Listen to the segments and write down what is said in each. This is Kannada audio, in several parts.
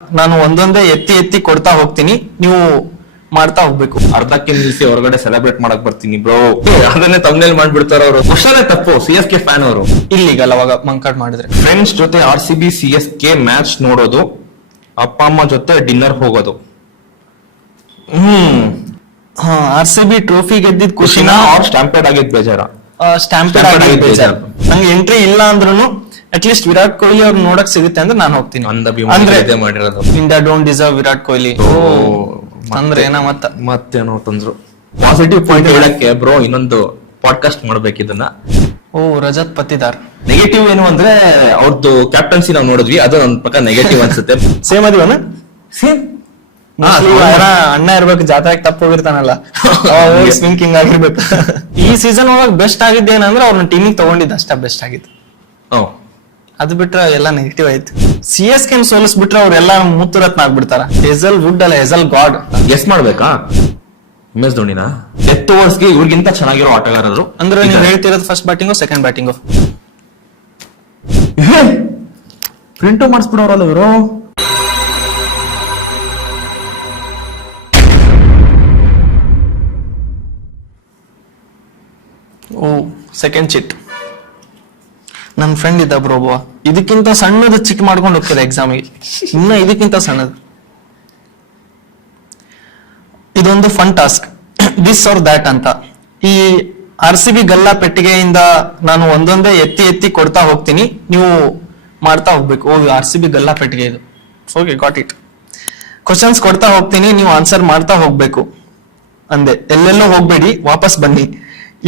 ನಾನು ಒಂದೊಂದೇ ಎತ್ತಿ ಎತ್ತಿ ಕೊಡ್ತಾ ಹೋಗ್ತೀನಿ, ನೀವು ಮಾಡ್ತಾ ಹೋಗ್ಬೇಕು. ಅರ್ಧಕ್ಕೆ ನಿಲ್ಸಿ ಹೊರಗಡೆ ಸೆಲೆಬ್ರೇಟ್ ಮಾಡಕ್ ಬರ್ತೀನಿ ಬ್ರೋ. ಅದನ್ನೇ ತಮ್ನೇಲ್ ಮಾಡ್ಬಿಡ್ತಾರ ಅವರು. ಕ್ವಶನ್ ತಪ್ಪು. CSK ಫ್ಯಾನ್ ಅವರು. ಇಲ್ಲಿಗಲ್ಲ ಅವಾಗ ಮಂಕಟ್ ಮಾಡಿದ್ರೆ. ಫ್ರೆಂಡ್ಸ್ ಜೊತೆ RCB CSK ಮ್ಯಾಚ್ ನೋಡೋದು, ಅಪ್ಪ ಅಮ್ಮ ಜೊತೆ ಡಿನ್ನರ್ ಹೋಗೋದು. RCB ಟ್ರೋಫಿ ಗೆದ್ದಿದ್ ಖುಷಿನ ಅವ್ರು ಸ್ಟ್ಯಾಂಪೇಡ್ ಆಗಿದ್ ಬೇಜಾರ. ಸ್ಟ್ಯಾಂಪೇಡ್ ಆಗಿದ್ ಬೇಜಾರ. ನಂಗೆ ಎಂಟ್ರಿ ಇಲ್ಲ ಅಂದ್ರೂ ಅಟ್ಲೀಸ್ಟ್ ವಿರಾಟ್ ಕೊಹ್ಲಿ ಅವ್ರು ನೋಡಕ್ ಸಿಗುತ್ತೆ ಅಂದ್ರೆ ನಾನು ಹೋಗ್ತೀನಿ. ಅಂದ್ರೆ ಮಾಡಿರೋದು India don't deserve Virat Kohli ಅಂದ್ರೆ ಏನ ಮತ್ತೇನೋ ತಂದ್ರು. ಪಾಸಿಟಿವ್ ಪಾಯಿಂಟ್ ಹೇಳಕ್ಕೆ ಬ್ರೋ ಇನ್ನೊಂದು ಪಾಡ್ಕಾಸ್ಟ್ ಮಾಡ್ಬೇಕು ಇದನ್ನ. ರಜತ್ ಪತ್ತಿದಾರ್. ನೆಗೆಟಿವ್ ಏನು ಅಂದ್ರೆ ಅವ್ರದ್ದು ಕ್ಯಾಪ್ಟನ್ಸಿ ನಾವು ನೋಡಿದ್ವಿ, ಅದು ನನ್ನ ಪ್ರಕಾರ ನೆಗೆಟಿವ್ ಅನ್ಸುತ್ತೆ. ಸೇಮ್ ಅದೀವನ? ಸೇಮ್ ಅಣ್ಣ ಇರ್ಬೇಕು, ಜಾತ್ರೆಗೆ ತಪ್ಪು ಹೋಗಿರ್ತಾನಲ್ಲ ಸ್ವಿಂಕಿಂಗ್ ಆಗಿರ್ಬೇಕು. ಈ ಸೀಸನ್ ಒಳಗೆ ಬೆಸ್ಟ್ ಆಗಿದ್ದೇನಂದ್ರೆ ಅವ್ರನ್ನ ಟೀಮಿಗೆ ತಗೊಂಡಿದ್ದು ಅಷ್ಟ ಬೆಸ್ಟ್ ಆಗಿತ್ತು. ಅದು ಬಿಟ್ರೆ ಎಲ್ಲ ನೆಗೆಟಿವ್ ಆಯ್ತು. CSK ಸೋಲಿಸ್ಬಿಟ್ರೆ ಅವ್ರೆಲ್ಲ ಮುತ್ತುರತ್ನ ಆಗ್ಬಿಡ್ತಾರ. ಹೆಜಲ್ ವುಡ್ ಅಲ್ಲ, ಹೆಜಲ್ ಗಾಡ್. ಗೆಸ್ ಮಾಡ್ಬೇಕಾ? MS ಧೋನಿನಾ? ಡೆತ್ ಓವರ್ಸ್ಗೆ ಇವ್ರಿಗಿಂತ ಚೆನ್ನಾಗಿರೋ ಆಟಗಾರರು ಅಂದ್ರೆ ನೀವು ಹೇಳ್ತಿರೋದು first batting second batting? Print ಮಾಡಿಸ್ಬಿಡೋರಲ್ಲ ಇವರು. Second chit. ನನ್ನ ಫ್ರೆಂಡ್ ಇದ್ದ ಬ್ರೋ ಒಬ್ಬ, ಇದಕ್ಕಿಂತ ಸಣ್ಣದು ಚಿಟ್ ಮಾಡ್ಕೊಂಡು ಹೋಗ್ತಾರೆ ಎಕ್ಸಾಮಿಗೆ. ಇನ್ನ ಇದಕ್ಕಿಂತ ಸಣ್ಣದು. ಇದೊಂದು fun task, this or that ಅಂತ. ಈ RCB ಗಲ್ಲಾ ಪೆಟ್ಟಿಗೆಯಿಂದ ನಾನು ಒಂದೊಂದೇ ಎತ್ತಿ ಎತ್ತಿ ಕೊಡ್ತಾ ಹೋಗ್ತೀನಿ, ನೀವು ಮಾಡ್ತಾ ಹೋಗ್ಬೇಕು. RCB ಗಲ್ಲಾ ಪೆಟ್ಟಿಗೆ ಇದು. Okay, got it. ಕ್ವಶನ್ಸ್ ಕೊಡ್ತಾ ಹೋಗ್ತೀನಿ, ನೀವು ಆನ್ಸರ್ ಮಾಡ್ತಾ ಹೋಗ್ಬೇಕು ಅಂದೆ. ಎಲ್ಲೆಲ್ಲೋ ಹೋಗ್ಬೇಡಿ, ವಾಪಸ್ ಬನ್ನಿ.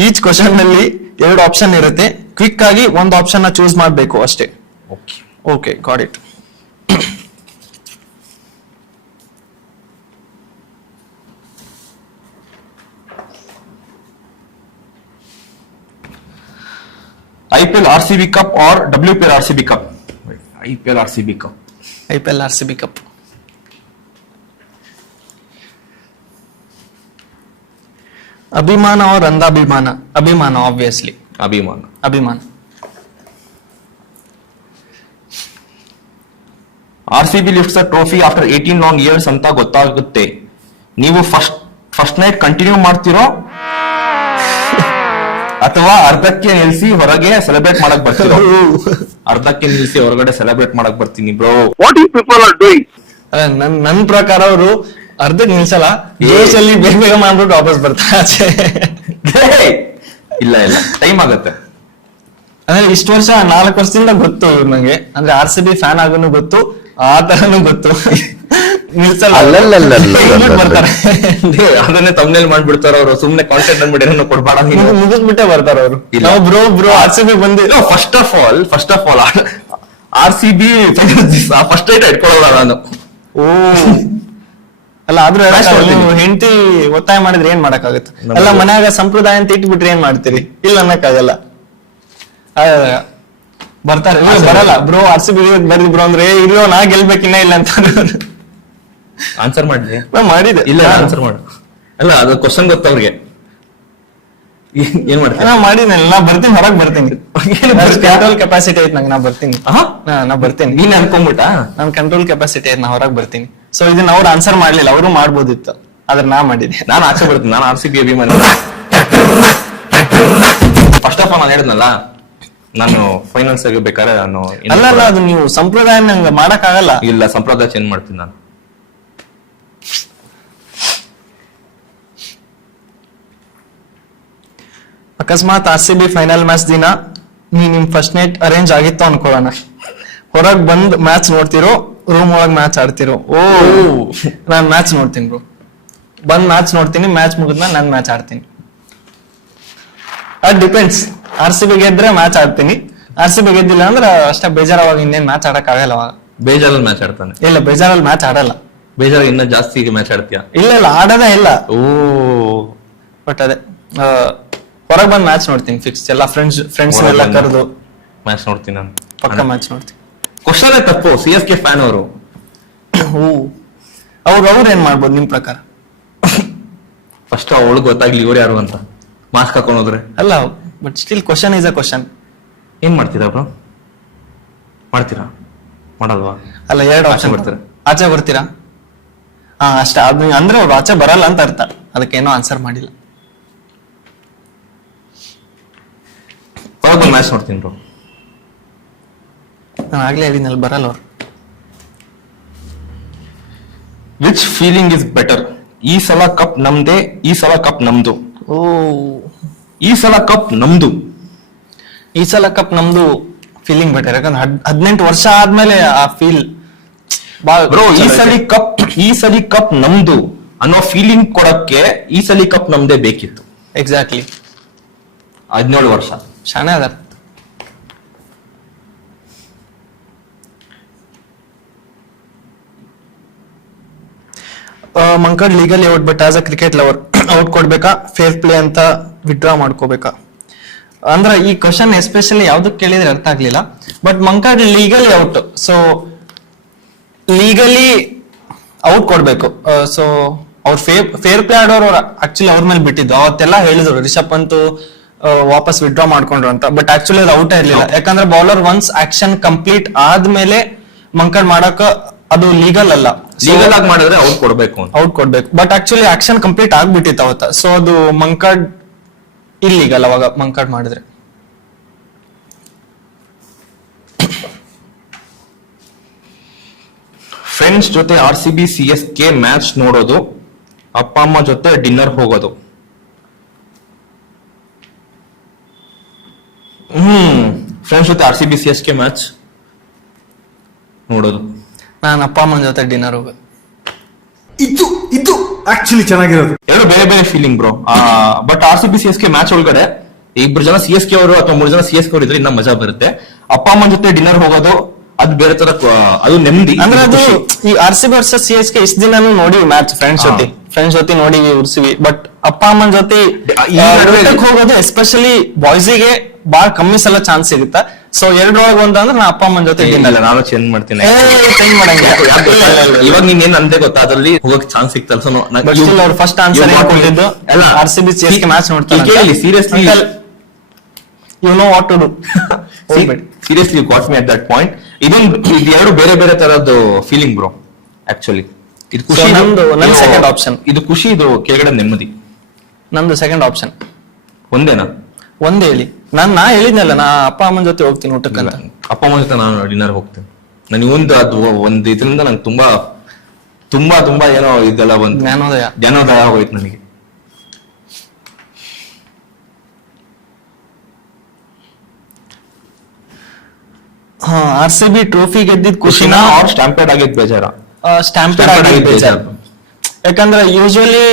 ಈಚ್ ಕ್ವಶನ್ ನಲ್ಲಿ 2 ಆಪ್ಷನ್ ಇರುತ್ತೆ. ಕ್ವಿಕ್ ಆಗಿ ಒಂದು ಆಪ್ಷನ್ ನ ಚೂಸ್ ಮಾಡಬೇಕು ಅಷ್ಟೇ. Okay, got it. IPL RCB Cup or WPL RCB Cup? IPL RCB Cup. IPL RCB Cup. ಅಭಿಮಾನ और अंधाभिमान? अभिमान obviously. ಅಭಿಮಾನ. RCB lifts the trophy after 18 long years ಅಂತ ಗೊತ್ತಾಗುತ್ತೆ. ನೀವು ಫಸ್ಟ್ ನೈಟ್ ಕಂಟಿನ್ಯೂ ಮಾಡ್ತಿರೋ ಅಥವಾ ಅರ್ಧಕ್ಕೆ ನಿಲ್ಸಿ ಹೊರಗೆ ಸೆಲೆಬ್ರೇಟ್ ಮಾಡಕ್ ಬರ್ತಿರೋ? ಅರ್ಧಕ್ಕೆ ನಿಲ್ಸಿ ಹೊರಗಡೆ ಸೆಲೆಬ್ರೇಟ್ ಮಾಡಕ್ ಬರ್ತೀನಿ bro. What you people are doing? ನನ್ನ ಪ್ರಕಾರ ಅವರು ಅರ್ಧಕ್ಕೆ ನಿಲ್ಸಲ್ಲ, ಜೋಶಲ್ಲಿ ಬೇಗ ಬೇಗ ಮಾಡ್ಬಿಟ್ಟು ವಾಪಸ್ ಬರ್ತಾರೆ. ಇಲ್ಲ ಟೈಮ್ ಆಗತ್ತೆ. ಅಂದ್ರೆ ಇಷ್ಟು ವರ್ಷ 4 ವರ್ಷದಿಂದ ಗೊತ್ತು ನಂಗೆ, ಅಂದ್ರೆ RCB ಫ್ಯಾನ್ ಆಗೋನು ಗೊತ್ತು, ಆ ತರನು ಗೊತ್ತು. ನಿಲ್ಸಲ್ಲ, ಬರ್ತಾರೆ. ಅದನ್ನೇ ತಮ್ನೇಲ್ ಮಾಡ್ಬಿಡ್ತಾರ ಅವರು. ಸುಮ್ನೆ ಕಾಂಟೆಂಟ್ ಅಂದ್ಬಿಟ್ಟು ಕೊಡ್ಬೇಡ, ಮುಗಿಸ್ಬಿಟ್ಟೆ ಬರ್ತಾರ ಅವರು. ಬ್ರೋ RCB ಬಂದಿಲ್ಲ. First of all RCB first night ಇಟ್ಕೊಳ್ಳೋಲ್ಲ ನಾನು. ಅಲ್ಲ, ಆದ್ರೂ ಹೆಂಡತಿ ಒತ್ತಾಯ ಮಾಡಿದ್ರೆ ಏನ್ ಮಾಡಕ್ಕಾಗತ್ತೆ? ಅಲ್ಲ, ಮನ್ಯಾಗ ಸಂಪ್ರದಾಯ ಅಂತ ಇಟ್ಬಿಟ್ರೆ ಏನ್ ಮಾಡ್ತೀರಿ? ಇಲ್ಲ ಅನ್ನಕ್ಕಾಗಲ್ಲ. ಬರ್ತಾರೆ, ಬರಲ್ಲ ಬ್ರೋ RCB ಬರ್ದಿ ಬ್ರೋ ಅಂದ್ರೆ ಇಲ್ಲೋ ನಾ ಗೆಲ್ಬೇಕಿನ್ನ ಇಲ್ಲ ಅಂತ ಆನ್ಸರ್ ಮಾಡಿದ್ರಿ? ಮಾಡಿದೆ. ಇಲ್ಲ, ಆನ್ಸರ್ ಮಾಡು. ಅಲ್ಲ, ಅದು ಕ್ವಶನ್ ಗೊತ್ತ ಅವ್ರಿಗೆ. ಏನ್ ಮಾಡ್ತೀನಿ? ನಾ ಮಾಡಿದ್ನಲ್ಲ, ನಾ ಬರ್ತೀನಿ, ಹೊರಗ್ ಬರ್ತೀನಿ. ಕಂಟ್ರೋಲ್ ಕೆಪಾಸಿಟಿ ಐತ್ ನಂಗೆ, ನಾ ಬರ್ತೀನಿ. ನಾ ಬರ್ತೀನಿ. ನೀನ್ ಅನ್ಕೊಂಡ್ಬಿಟ್ಟ? ನನ್ ಕಂಟ್ರೋಲ್ ಕೆಪಾಸಿಟಿ ಐತ್, ನಾ ಹೊರಗ್ ಬರ್ತೀನಿ. ಸೊ ಇದನ್ನ ಅವ್ರು ಆನ್ಸರ್ ಮಾಡ್ಲಿಲ್ಲ, ಅವರು ಮಾಡ್ಬೋದಿತ್ತು, ಆದ್ರೆ ನಾ ಮಾಡಿದೆ. ನಾನು ಆಚೆ ಬರ್ತೀನಿ. ನಾನು RCB ಅಭಿಮಾನಿ. ಫಸ್ಟ್ ಆಫ್ ಆಲ್ ನಾನು ಹೇಳಿದ್ನಲ್ಲ, ನಾನು ಫೈನಾನ್ಸ್ ಬೇಕಾದ್ರೆ ನಾನು ಅಲ್ಲ, ಅದು ನೀವು ಸಂಪ್ರದಾಯ ನಂಗೆ ಮಾಡಕ್ ಆಗಲ್ಲ. ಇಲ್ಲ, ಸಂಪ್ರದಾಯ ಚೇಂಜ್ ಮಾಡ್ತೀನಿ ನಾನು. ಅಕಸ್ಮಾತ್ RCB ಫೈನಲ್ ಮ್ಯಾಚ್ ದಿನ ನಿಮ್ ಫಸ್ಟ್ ನೈಟ್ ಅರೇಂಜ್ ಆಗಿತ್ತು ಅನ್ಕೊಳ್ಳೋಣ, ಹೊರಗ್ ಬಂದ್ ಮ್ಯಾಚ್ ನೋಡ್ತಿರೋ, ರೂಮ್ ಒಳಗ್ ಮ್ಯಾಚ್ ಆಡ್ತಿರೋ? ನಾನ್ ಮ್ಯಾಚ್ ನೋಡ್ತೀನಿ ಬ್ರೋ. ಬಂದ್ ಮ್ಯಾಚ್ ನೋಡ್ತೀನಿ, ಮ್ಯಾಚ್ ಮುಗಿದ್ಮೇಲೆ ನಾನ್ ಮ್ಯಾಚ್ ಆಡ್ತೀನಿ. ಅದ್ ಡಿಪೆಂಡ್ಸ್. RCB ಗೆದ್ರೆ ಮ್ಯಾಚ್ ಆಡ್ತೀನಿ, RCB ಗೆದ್ದಿಲ್ಲ ಅಂದ್ರೆ ಅಷ್ಟೇ ಬೇಜಾರವಾಗ ಇನ್ನೇನ್ ಮ್ಯಾಚ್ ಆಡಕ್ ಆಗಲ್ಲ. ಅವಾಗ ಬೇಜಾರಲ್ಲಿ ಮ್ಯಾಚ್ ಆಡ್ತಾನೆ? ಇಲ್ಲ, ಬೇಜಾರಲ್ಲಿ ಮ್ಯಾಚ್ ಆಡಲ್ಲ. ಬೇಜಾರು ಇನ್ನ ಜಾಸ್ತಿ ಮ್ಯಾಚ್ ಆಡ್ತೀಯ? ಇಲ್ಲ, ಆಡೋದೇ ಇಲ್ಲ. ಬಟ್ ಅದೇ ಹೊರಗ್ ಬಂದ್ ಮ್ಯಾಚ್ ನೋಡ್ತೀನಿ ಫಿಕ್ಸ್. ಎಲ್ಲ ಫ್ರೆಂಡ್ಸ್ ಎಲ್ಲ ಕರೆದು ಮ್ಯಾಚ್ ನೋಡ್ತೀನಿ ನಾನು. ಪಕ್ಕ ಮ್ಯಾಚ್ ನೋಡ್ತೀನಿ. ಕ್ವಶನ್ ತಪ್ಪು. CSK ಫ್ಯಾನ್ ಅವರು. ಅವ್ರು ಏನ್ ಮಾಡ್ಬೋದು ನಿಮ್ ಪ್ರಕಾರ? ಫಸ್ಟ್ ಅವಳು ಗೊತ್ತಾಗ್ಲಿ ಇವ್ರು ಯಾರು ಅಂತ. ಮಾಸ್ಕ್ ಹಾಕೊಂಡೋದ್ರೆ ಅಲ್ಲ, but still question is a question. ಏನ್ ಮಾಡ್ತೀರಾ ಬ್ರೋ? ಮಾಡ್ತೀರಾ? ಮಾಡಲ್ವಾ? ಅಲ್ಲ, 2 ಆಪ್ಷನ್ ಬರ್ತಾರೆ. ಆಚೆ ಬರ್ತೀರಾ? ಹಾ ಅಷ್ಟೇ. ಅಂದ್ರೆ ಅವ್ರು ಆಚೆ ಬರಲ್ಲ ಅಂತ ಅರ್ಥ. ಅದಕ್ಕೇನೋ ಆನ್ಸರ್ ಮಾಡಿಲ್ಲ. ಹೊರಗೆ ಮ್ಯಾಚ್ ನೋಡ್ತೀನಿ ಬ್ರೋ. ನಾನು ಆಗ್ಲೇ ಹೇಳಿದ್ನಲ್ಲ ಬರಲ್ಲ ಅವ್ರು. Which feeling is better? ಈ ಸಲ ಕಪ್ ನಮ್ದೇ, ಈ ಸಲ ಕಪ್ ನಮ್ದು. ಓ, ಈ ಸಲ ಕಪ್ ನಮ್ದು. ಈ ಸಲ ಕಪ್ ನಮ್ದು ಫೀಲಿಂಗ್ ಬೆಟರ್. ಯಾಕಂದ್ರೆ 18 ವರ್ಷ ಆದ್ಮೇಲೆ ಆ ಫೀಲ್ ಬ್ರೋ, ಈ ಸಲ ಕಪ್ ನಮ್ದು ಅನ್ನೋ ಫೀಲಿಂಗ್ ಕೊಡಕ್ಕೆ ಈ ಸಲ ಕಪ್ ನಮ್ದೇ ಬೇಕಿತ್ತು. ಎಕ್ಸಾಕ್ಟ್ಲಿ. 17 ವರ್ಷ ಶಾನೆ ಅದ. Mankad legally out, but as a cricket lover out ಕೊಡ್ಬೇಕಾ, ಫೇರ್ ಪ್ಲೇ ಅಂತ ವಿಡ್ರಾ ಮಾಡ್ಕೋಬೇಕಾ? ಅಂದ್ರೆ ಈ ಕ್ವಶನ್ ಎಸ್ಪೆಷಲಿ ಯಾವ್ದಕ್ ಕೇಳಿದ್ರೆ ಅರ್ಥ ಆಗ್ಲಿಲ್ಲ. But Mankad legally out, so legally out ಕೊಡ್ಬೇಕು. ಸೊ ಅವ್ರ ಫೇರ್ ಪ್ಲೇ ಆಡೋರು ಆಕ್ಚುಲಿ ಅವ್ರ ಮೇಲೆ ಬಿಟ್ಟಿದ್ದು. ಅವತ್ತೆಲ್ಲ ಹೇಳಿದ್ರು ರಿಷಬ್ ಪಂತ್ ವಾಪಸ್ ವಿಡ್ರಾ ಮಾಡ್ಕೊಂಡ್ರು ಅಂತ. ಬಟ್ ಆಕ್ಚುಲಿ ಅದು ಔಟ್ ಇರ್ಲಿಲ್ಲ. ಯಾಕಂದ್ರೆ ಬೌಲರ್ ಒನ್ಸ್ ಆಕ್ಷನ್ ಕಂಪ್ಲೀಟ್ ಆದ್ಮೇಲೆ ಮಂಕಡ್ ಮಾಡಕ್ ಅದು ಲೀಗಲ್ ಅಲ್ಲ. ಲೀಗಲ್ ಆಗಿ ಮಾಡಿದ್ರೆ ಔಟ್ ಕೊಡ್ಬೇಕು ಅಂತ. ಔಟ್ ಕೊಡ್ಬೇಕು. ಬಟ್ ಆಕ್ಚುಲಿ ಆಕ್ಷನ್ ಕಂಪ್ಲೀಟ್ ಆಗ್ಬಿಟ್ಟಿತ್ತು ಅವತ್ತ. ಸೊ ಅದು ಮಂಕಡ್ ಇಲ್ಲೀಗಲ್ ಅವಾಗ ಮಂಕಡ್ ಮಾಡಿದ್ರೆ. ಫ್ರೆಂಡ್ಸ್ ಜೊತೆ RCB CSK ಮ್ಯಾಚ್ ನೋಡೋದು, ಅಪ್ಪ ಅಮ್ಮ ಜೊತೆ ಡಿನ್ನರ್ ಹೋಗೋದು. ಫ್ರೆಂಡ್ಸ್ ಜೊತೆ RCB CSK ಮ್ಯಾಚ್ ನೋಡೋದು. ನಾನು ಅಪ್ಪ ಅಮ್ಮನ ಜೊತೆ ಡಿನ್ನರ್ ಹೋಗೋದು. ಇದು ಆಕ್ಚುಲಿ ಚೆನ್ನಾಗಿರೋದು. ಎರಡು ಬೇರೆ ಬೇರೆ feeling bro. But RCB CSK match ಒಳಗಡೆ ಇಬ್ರು ಜನ CSK ಅವರು ಅಥವಾ 3 ಜನ CSK ಅವರು ಇದ್ರೆ ಇನ್ನ ಮಜಾ ಬರುತ್ತೆ. ಅಪ್ಪ ಅಮ್ಮನ ಜೊತೆ ಡಿನ್ನರ್ ಹೋಗೋದು ಅದು ಬೇರೆ ತರ, ಅದು ನೆಮ್ಮದಿ. ಅಂದ್ರೆ ಅದು ಈ RCB ವರ್ಸಸ್ CSK ಇಷ್ಟ ದಿನಾನು ನೋಡಿವಿ ಮ್ಯಾಚ್. ಫ್ರೆಂಡ್ಸ್ ಜೊತೆ ನೋಡಿವಿ, ಉರ್ಸಿವಿ. ಬಟ್ ಅಪ್ಪ ಅಮ್ಮನ ಜೊತೆ ಹೋಗೋದು ಎಸ್ಪೆಷಲಿ ಬಾಯ್ಸಿಗೆ ಬಾಳ ಕಮ್ಮಿ ಸಲ ಚಾನ್ಸ್ ಸಿಗುತ್ತಾ. ಸೊ ಎರಡರೊಳಗೆ ಒಂದಂದ್ರೆ ನಾ ಅಪ್ಪ ಅಮ್ಮನ ಜೊತೆ ಇಲ್ಲ, ನಾನು ಚೇಂಜ್ ಮಾಡ್ತೀನಿ. ಚೇಂಜ್ ಮಾಡಂಗಿಲ್ಲ. ಇವಾಗ ನೀನ್ ಏನ್ ಅಂದೆ ಗೊತ್ತಾ, ಅದ್ರಲ್ಲಿ ಹೋಗಕ್ ಚಾನ್ಸ್ ಸಿಕ್ತಲ್ಲ. ಬಟ್ ಸ್ಟಿಲ್ ಅವ್ರು ಫಸ್ಟ್ ಆನ್ಸರ್ ಕೊಟ್ಟಿದ್ದು RCB CSK ಮ್ಯಾಚ್ ನೋಡ್ತಾರೆ. Seriously you know what to do. Seriously you got me at that point. ಇದು ಎರಡು ಬೇರೆ ಬೇರೆ ತರದ್ದು ಫೀಲಿಂಗ್ ಬ್ರೋ. ಆಕ್ಚುಲಿ ಇದು ಖುಷಿ, ನನ್ನ ಸೆಕೆಂಡ್ ಆಪ್ಷನ್. ಇದು ಖುಷಿ, ಇದು ಕೆಳಗಡೆ ನೆಮ್ಮದಿ. ನಮ್ದು ಸೆಕೆಂಡ್ ಆಪ್ಷನ್ ಒಂದೇನಾ? ಒಂದೇ ಹೇಳಿ. ನಾ ಹೇಳಿದ್ನಲ್ಲ, ನಾ ಅಪ್ಪ ಅಮ್ಮನ ಜೊತೆ ಹೋಗ್ತೀನಿ ಊಟಕ್ಕಂತ. ಅಪ್ಪ ಅಮ್ಮ ಜೊತೆ ನಾನು ಡಿನ್ನರ್ ಹೋಗ್ತೀನಿ. ನನಗೆ ಒಂದು ಇದರಿಂದ ನಂಗೆ ತುಂಬಾ ತುಂಬಾ ತುಂಬಾ ಏನೋ ಇದೆಲ್ಲ ಒಂದು ಜ್ಞಾನೋದಯ ಆಗೋಯ್ತು ನನಗೆ. RCB ಟ್ರೋಫಿ ಗೆದ್ದಿದ್ ಖುಷಿನ ಅವ್ರು ಸ್ಟ್ಯಾಂಪೇಡ್ ಆಗಿದ್ ಬೇಜಾರ? ಸ್ಟ್ಯಾಂಪೇಡ್ ಆಗಿದ್ ಬೇಜಾರ. ಯಾಕಂದ್ರೆ ಯೂಶುವಲಿ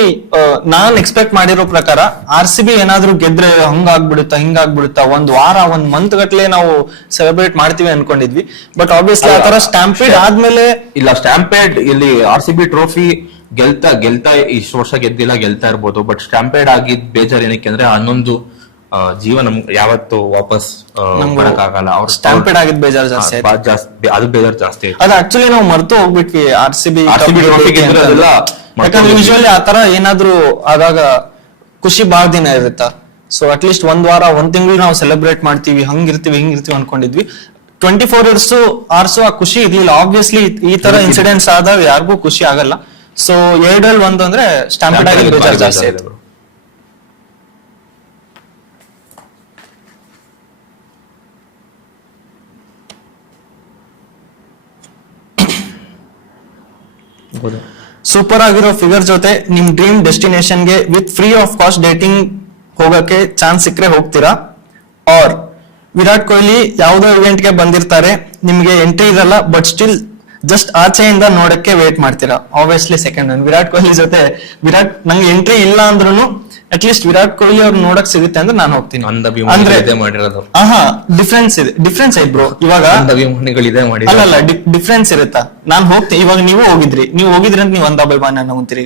ನಾನ್ ಎಕ್ಸ್ಪೆಕ್ಟ್ ಮಾಡಿರೋ ಪ್ರಕಾರ RCB ಏನಾದ್ರು ಗೆದ್ರೆ ಹಿಂಗಾಗ್ಬಿಡುತ್ತಾ ಒಂದ್ ವಾರ, ಒಂದ್ ಮಂತ್ ಗಟ್ಲೆ ನಾವು ಸೆಲೆಬ್ರೇಟ್ ಮಾಡ್ತೀವಿ ಅನ್ಕೊಂಡಿದ್ವಿ. ಬಟ್ ಆಬ್ವಿಯಸ್ಲಿ ಆತರ ಸ್ಟ್ಯಾಂಪೇಡ್ ಆದ್ಮೇಲೆ ಇಲ್ಲ. ಸ್ಟ್ಯಾಂಪೇಡ್ ಇಲ್ಲಿ RCB ಟ್ರೋಫಿ ಗೆಲ್ತಾ ಇಷ್ಟು ವರ್ಷ ಗೆಲ್ತಾ ಇರ್ಬೋದು. ಬಟ್ ಸ್ಟ್ಯಾಂಪೇಡ್ ಆಗಿದ್ ಬೇಜಾರ್ ಏನಕ್ಕೆ ಅಂದ್ರೆ ಹನ್ನೊಂದು ಜೀವ ನಮ್ಗೆ ಯಾವತ್ತು ವಾಪಸ್ ಮಾಡಕ್ಕಾಗಲ್ಲ. ಅವ್ರು ಸ್ಟ್ಯಾಂಪೇಡ್ ಆಗಿದ್ ಬೇಜಾರ್ ಜಾಸ್ತಿ, ಅದು ಬೇಜಾರ್ ಜಾಸ್ತಿ. ಅದು ಆಕ್ಚುಲಿ ನಾವು ಮರ್ತು ಹೋಗ್ಬಿಟ್ವಿ RCB ಟ್ರೋಫಿ ಗೆದ್ದಿರೋದೆಲ್ಲ. ಯಾಕಂದ್ರೆ ಯೂಶುವಲಿ ಆತರ ಏನಾದ್ರು ಆದಾಗ ಖುಷಿ ಬಾಳ ದಿನ ಇರುತ್ತ. ಸೊ ಅಟ್ ಲೀಸ್ಟ್ ಒಂದ್ ವಾರ, ಒಂದ್ ತಿಂಗಳು ನಾವು ಸೆಲೆಬ್ರೇಟ್ ಮಾಡ್ತೀವಿ, ಹಿಂಗಿರ್ತೀವಿ ಅನ್ಕೊಂಡಿದ್ವಿ. 24 hours ಆ ಖುಷಿ ಇರ್ಲಿಲ್ಲ. ಆಬ್ವಿಯಸ್ಲಿ ಈ ತರ ಇನ್ಸಿಡೆಂಟ್ಸ್ ಆದಾಗ ಯಾರಿಗೂ ಖುಷಿ ಆಗಲ್ಲ. ಸೊ ಎರಡರಲ್ಲಿ ಒಂದು ಅಂದ್ರೆ ಸ್ಟ್ಯಾಂಪೇಡ್ ಆಗಿ ಬೇಜಾರ್ ಜಾಸ್ತಿ ಆಯ್ತು. ಸೂಪರ್ ಆಗಿರೋ ಫಿಗರ್ ಜೊತೆ ನಿಮ್ ಡ್ರೀಮ್ ಡೆಸ್ಟಿನೇಷನ್ಗೆ with free of cost dating ಹೋಗಕ್ಕೆ ಚಾನ್ಸ್ ಸಿಕ್ಕರೆ ಹೋಗ್ತೀರಾ? ಆರ್ ವಿರಾಟ್ ಕೊಹ್ಲಿ ಯಾವುದೋ ಇವೆಂಟ್ಗೆ ಬಂದಿರ್ತಾರೆ, ನಿಮ್ಗೆ ಎಂಟ್ರಿ ಇರಲ್ಲ, ಬಟ್ ಸ್ಟಿಲ್ ಜಸ್ಟ್ ಆಚೆಯಿಂದ ನೋಡಕ್ಕೆ ವೇಟ್ ಮಾಡ್ತೀರಾ? Obviously second one. Virat Kohli ಜೊತೆ ನಂಗೆ ಎಂಟ್ರಿ ಇಲ್ಲ ಅಂದ್ರೂ ಅಟ್ ಲೀಸ್ಟ್ ವಿರಾಟ್ ಕೊಹ್ಲಿ ಅವ್ರು ನೋಡಕ್ ಸಿಗುತ್ತೆ ಅಂದ್ರೆ ನಾನು ಹೋಗ್ತೀನಿ. ಅಂದ್ರೆ ಡಿಫ್ರೆನ್ಸ್ ಐತ್ ಬ್ರೋ. ಇವಾಗ ಅಲ್ಲ ಡಿಫ್ರೆನ್ಸ್ ಇರುತ್ತಾ? ನಾನ್ ಹೋಗ್ತೀನಿ. ಇವಾಗ ನೀವು ಹೋಗಿದ್ರಿ ಅಂತ ನೀವು ಒಂದ್ ಅಭಿಮಾನ ಅಂತೀರಿ.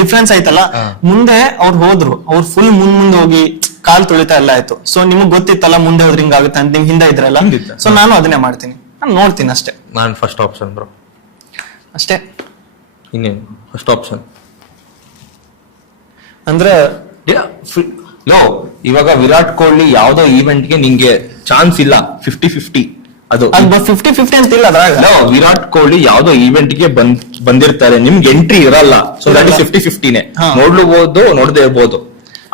ಡಿಫ್ರೆನ್ಸ್ ಆಯ್ತಲ್ಲ. ಮುಂದೆ ಅವ್ರು ಹೋದ್ರು, ಅವ್ರು ಫುಲ್ ಮುಂದೆ ಹೋಗಿ ಕಾಲ್ ತುಳಿತಾ ಎಲ್ಲ ಆಯ್ತು. ಸೊ ನಿಮಗ್ ಗೊತ್ತಿತ್ತಲ್ಲ ಮುಂದೆ ಹೋದ್ರೆ ಹಿಂಗಾಗುತ್ತೆ ಅಂತ, ನಿಮ್ ಹಿಂದೆ ಇದ್ರಲ್ಲ. ಸೊ ನಾನು ಅದನ್ನೇ ಮಾಡ್ತೀನಿ, ನಾನು ನೋಡ್ತೀನಿ ಅಷ್ಟೇ. ನಾನು ಫಸ್ಟ್ ಆಪ್ಷನ್ ಬ್ರೋ ಅಷ್ಟೇ. ಇನ್ನೇನು ಫಸ್ಟ್ ಆಪ್ಷನ್ ಅಂದ್ರೆ ಇವಾಗ ವಿರಾಟ್ ಕೊಹ್ಲಿ ಯಾವ್ದೋ ಈವೆಂಟ್ಗೆ ನಿಂಗೆ ಚಾನ್ಸ್ ಇಲ್ಲ, 50-50 ಅದು 50-50 ಅಂತಿಲ್ಲ ಅದ್ರಾಗ. No, ವಿರಾಟ್ ಕೊಹ್ಲಿ ಯಾವ್ದೋ ಈವೆಂಟ್ ಗೆ ಬಂದಿರ್ತಾರೆ, ನಿಮ್ಗೆ ಎಂಟ್ರಿ ಇರಲ್ಲ, ಸೊ ದಟ್ ಇಸ್ 50-50ನೇ. ಹಾ. ನೋಡ್ಲೂಬಹುದು, ನೋಡದೆ ಇರ್ಬೋದು,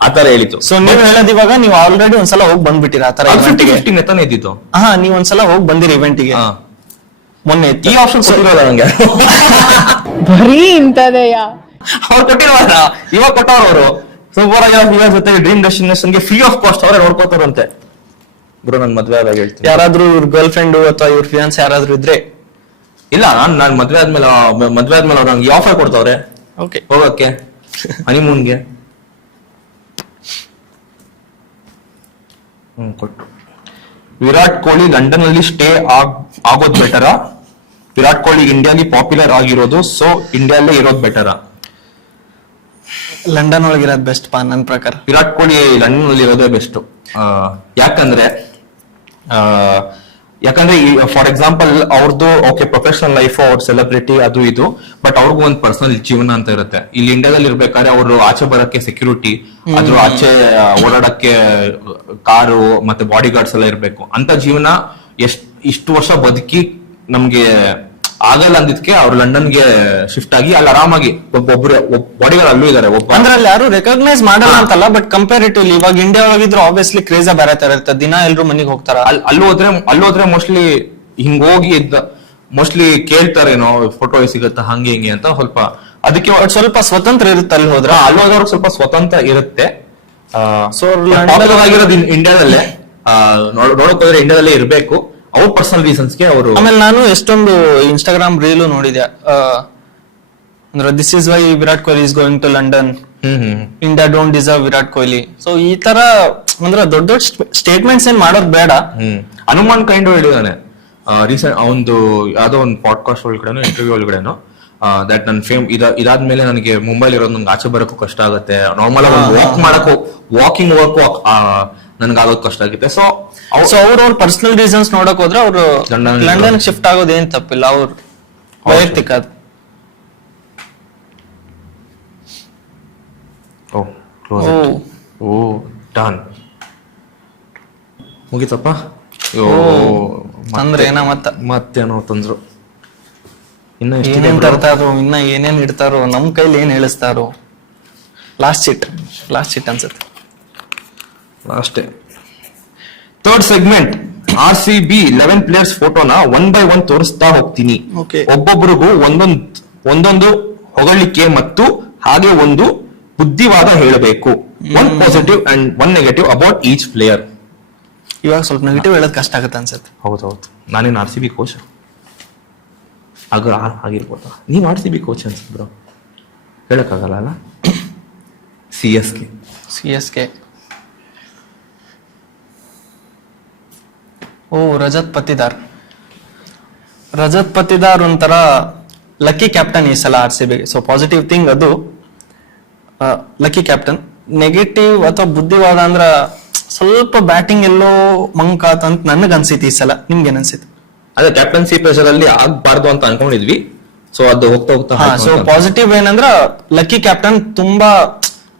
ಆತರ ಹೇಳಿತು. ಸೊ ನೀವ್ ಹೇಳೋದ್ ಇವಾಗ ನೀವು ಆಲ್ರೆಡಿ ಒಂದ್ಸಲ ಹೋಗಿ ಬಂದ್ಬಿಟ್ಟಿರ ಆತರ event ಗೆ. 50-50 ತಾನೇ ಇದ್ದಿತ್ತು. ಹಾ, ನೀವ್ ಒಂದ್ಸಲ ಹೋಗಿ ಬಂದಿರಿ event ಗೆ. ಹಾ. ಮೊನ್ನೆ ಈ ಆಪ್ಷನ್ ಕೊಟ್ಟಿರೋಲ್ಲ ನಂಗೆ. ಬರೀ ಇಂತದೆಯಾ? ಅವ್ರು ಕೊಟ್ಟಿರೋಲ್ಲ, ಇವಾಗ ಕೊಟ್ಟವ್ರು ಅವರು. ಸೂಪರ್ ಆಗಿ ಇವಾಗ ಜೊತೆ ಡ್ರೀಮ್ ಡೆಸ್ಟಿನೇಷನ್ ಗೆ ಫ್ರೀ ಆಫ್ ಕಾಸ್ಟ್ ಅವರೇ ನೋಡ್ಕೋತಾರಂತೆ. ಬ್ರೋ ನನ್ ಮದ್ವೆ ಆದಾಗ ಹೇಳ್ತೀನಿ. ಯಾರಾದ್ರೂ ಇವ್ರ ಗರ್ಲ್ ಫ್ರೆಂಡ್ ಅಥವಾ ಇವ್ರ ಫಿಯಾನ್ಸ್ ಯಾರಾದ್ರೂ ಇದ್ರೆ ಇಲ್ಲ, ನಾನ್ ಮದ್ವೆ ಆದ್ಮೇಲೆ ಅವ್ರು ನಂಗೆ ಆಫರ್ ಕೊಡ್ತಾವ್ರೆ ಓಕೆ. ಹೋಗಕ್ಕೆ ಹನಿಮೂನ್ಗೆ. ಕೊಟ್ಟು. ವಿರಾಟ್ ಕೊಹ್ಲಿ ಲಂಡನ್ ಅಲ್ಲಿ ಸ್ಟೇ ಆಗೋದ್ ಬೆಟರಾ? ವಿರಾಟ್ ಕೊಹ್ಲಿ ಇಂಡಿಯಾಲಿ ಪಾಪ್ಯುಲರ್ ಆಗಿರೋದು, ಸೊ ಇಂಡಿಯಾಲೇ ಇರೋದು ಬೆಟರಾ? ಲಂಡನ್ ಒಳಗಿರೋದ್ ಬೆಸ್ಟ್ ಪಾ ನನ್ ಪ್ರಕಾರ. ವಿರಾಟ್ ಕೊಹ್ಲಿ ಲಂಡನ್ ಅಲ್ಲಿ ಇರೋದೇ ಬೆಸ್ಟ್. ಯಾಕಂದ್ರೆ ಫಾರ್ ಎಕ್ಸಾಂಪಲ್ ಅವ್ರದ್ದು ಓಕೆ ಪ್ರೊಫೆಷನಲ್ ಲೈಫ್, ಅವ್ರ ಸೆಲೆಬ್ರಿಟಿ ಅದು ಇದು, ಬಟ್ ಅವ್ರಿಗೂ ಒಂದು ಪರ್ಸನಲ್ ಜೀವನ ಅಂತ ಇರುತ್ತೆ. ಇಲ್ಲಿ ಇಂಡಿಯಾದಲ್ಲಿ ಇರ್ಬೇಕಾದ್ರೆ ಅವರು ಆಚೆ ಬರಕ್ಕೆ ಸೆಕ್ಯೂರಿಟಿ, ಅದ್ರ ಆಚೆ ಓಡಾಡಕ್ಕೆ ಕಾರು ಮತ್ತೆ ಬಾಡಿ ಗಾರ್ಡ್ಸ್ ಎಲ್ಲ ಇರ್ಬೇಕು. ಅಂತ ಜೀವನ ಇಷ್ಟು ವರ್ಷ ಬದುಕಿ ನಮ್ಗೆ ಆಗಲ್ಲ ಅಂದಿದ್ಕೆ ಅವ್ರು ಲಂಡನ್ಗೆ ಶಿಫ್ಟ್ ಆಗಿ ಅಲ್ಲಿ ಆರಾಮಾಗಿ ಒಬ್ಬೊಬ್ರು ಬಾಡಿಗಾರ್ಡ್ ಅಲ್ಲೂ ಇದಾರೆ. ಅಂದ್ರೆ ಅಲ್ಲಿ ಯಾರು ರೆಕಗ್ನೈಸ್ ಮಾಡಲ್ಲ ಅಂತಲ್ಲ, ಬಟ್ ಕಂಪೇರಿಟಿವ್ಲಿ ಇವಾಗ ಇಂಡಿಯಾ ಒಳಗಿದ್ರು ಆಬ್ವಿಯಸ್ಲಿ ಕ್ರೇಜ್ ಬೇರೆ ತರ ಇರುತ್ತೆ. ದಿನ ಎಲ್ರು ಮನೆಗೆ ಹೋಗ್ತಾರ. ಅಲ್ಲೋದ್ರೆ ಮೋಸ್ಟ್ಲಿ ಹಿಂಗ್ ಹೋಗಿ ಮೋಸ್ಟ್ಲಿ ಕೇಳ್ತಾರೇನೋ ಫೋಟೋ ಸಿಗುತ್ತಾ ಹಂಗೆ ಹಿಂಗೆ ಅಂತ. ಅದಕ್ಕೆ ಸ್ವಲ್ಪ ಸ್ವತಂತ್ರ ಇರುತ್ತೆ ಅಲ್ಲಿ ಹೋದ್ರೆ. ಅಲ್ಲೋದವ್ರಿಗೆ ಸ್ವಲ್ಪ ಸ್ವತಂತ್ರ ಇರುತ್ತೆ. ಸೊ ಆಗಿರೋದು ಇಂಡಿಯಾದಲ್ಲೇ ನೋಡಕ್ ಹೋದ್ರೆ ಇಂಡಿಯಾದಲ್ಲೇ ಇರ್ಬೇಕು. ಅವ್ರ ಪರ್ಸನಲ್ ರೀಸನ್ಸ್ಗೆ ಅವರು. ಆಮೇಲೆ ನಾನು ಎಷ್ಟೊಂದು ಇನ್ಸ್ಟಾಗ್ರಾಮ್ ರೀಲು ನೋಡಿದೆ, ಅಂದ್ರೆ this is why Virat Kohli is going to London, India don't deserve Virat Kohli. So ಈ ತರ ಅಂದ್ರೆ ದೊಡ್ಡ ದೊಡ್ಡ ಸ್ಟೇಟ್ಮೆಂಟ್ಸ್ ಏನ್ ಮಾಡೋದ್ ಬೇಡ. ಹನುಮಾನ್ ಕೈಂಡ್ ಹೇಳಿದಾನೆ ರೀಸೆಂಟ್ ಒಂದು ಯಾವ್ದೋ ಒಂದು ಪಾಡ್ಕಾಸ್ಟ್ ಒಳಗಡೆನೋ ಇಂಟರ್ವ್ಯೂ ಒಳಗಡೆನೋ, ದಟ್ ನನ್ ಇದಾದ್ಮೇಲೆ ನನಗೆ ಮುಂಬೈಲಿ ಇರೋದು ನಂಗೆ ಆಚೆ ಬರೋಕ್ಕೂ ಕಷ್ಟ ಆಗುತ್ತೆ. ನಾರ್ಮಲ್ ಆಗಿ ವಾಕಿಂಗ್ ಹೋಗಕ್ಕೂ ನನ್ಗಾಗೋದು ಕಷ್ಟ ಆಗುತ್ತೆ. ಸೊ ಅವ್ರ ಪರ್ಸನಲ್ ರೀಸನ್ಸ್ ನೋಡಕ್ ಹೋದ್ರೆ ಅವ್ರು ಲಂಡನ್ ಶಿಫ್ಟ್ ಆಗೋದು ಏನ್ ತಪ್ಪಿಲ್ಲ, ಅವ್ರ ವೈಯಕ್ತಿಕ ಅದು. ಡನ್ ಮುಗಿತಪ್ಪ. ಅಂದ್ರೆ ಏನ ಮತ್ತೇನೋ ತಂದ್ರು. ಇನ್ನ ಏನೇನ್ ತರ್ತಾರೋ, ಇನ್ನ ಏನೇನ್ ಇಡ್ತಾರೋ, ನಮ್ ಕೈಲಿ ಏನ್ ಹೇಳಿಸ್ತಾರೋ. ಲಾಸ್ಟ್ ಚಿಟ್ ಅನ್ಸುತ್ತೆ. ಅಷ್ಟೇ. ಥರ್ಡ್ ಸೆಗ್ಮೆಂಟ್ RCB 11 ಪ್ಲೇಯರ್ಸ್ ಫೋಟೋನ 1 by 1 ತೋರಿಸ್ತಾ ಹೋಗ್ತೀನಿ. ಒಬ್ಬೊಬ್ರಿಗೂ ಒಂದೊಂದು ಹೊಗಳಿಕೆ ಮತ್ತು ಹಾಗೆ ಒಂದು ಬುದ್ಧಿವಾದ ಹೇಳಬೇಕು. 1 positive and 1 negative about each player. ಇವಾಗ ಸ್ವಲ್ಪ ನೆಗೆಟಿವ್ ಹೇಳೋದ್ ಕಷ್ಟ ಆಗುತ್ತೆ ಅನ್ಸುತ್ತೆ. ಹೌದು, ನಾನೇನು RCB ಕೋಚ್ ಆಗಿರ್ಬೋದ? ನೀವ್ RCB ಕೋಚ್ ಅನ್ಸಿದ್ರು ಹೇಳಕ್ಕಾಗಲ್ಲ ಅಲ್ಲ. CSK ರಜತ್ ಪತಿದಾರ್ ಒಂಥರ ಲಕ್ಕಿ ಕ್ಯಾಪ್ಟನ್ ಈ ಸಲ RCB. ಸೊ ಪಾಸಿಟಿವ್ ಥಿಂಗ್ ಅದು ಲಕ್ಕಿ ಕ್ಯಾಪ್ಟನ್. ನೆಗೆಟಿವ್ ಅಥವಾ ಬುದ್ಧಿವಾದ ಅಂದ್ರ ಸ್ವಲ್ಪ ಬ್ಯಾಟಿಂಗ್ ಎಲ್ಲೋ ಮಂಕಾತ್ ಅಂತ ನನಗ್ ಅನ್ಸಿತ್ತು ಈ ಸಲ. ನಿಮ್ಗೆ ಏನ್ ಅನ್ಸಿತ್ತು? ಅದೇ ಕ್ಯಾಪ್ಟನ್ಸಿ ಪ್ರೆಷರ್ ಅಲ್ಲಿ ಆಗ್ಬಾರ್ದು ಅಂತ ಅನ್ಕೊಂಡಿದ್ವಿ. ಸೊ ಅದು ಹೋಗ್ತಾ ಸೊ ಪಾಸಿಟಿವ್ ಏನಂದ್ರ ಲಕ್ಕಿ ಕ್ಯಾಪ್ಟನ್ ತುಂಬಾ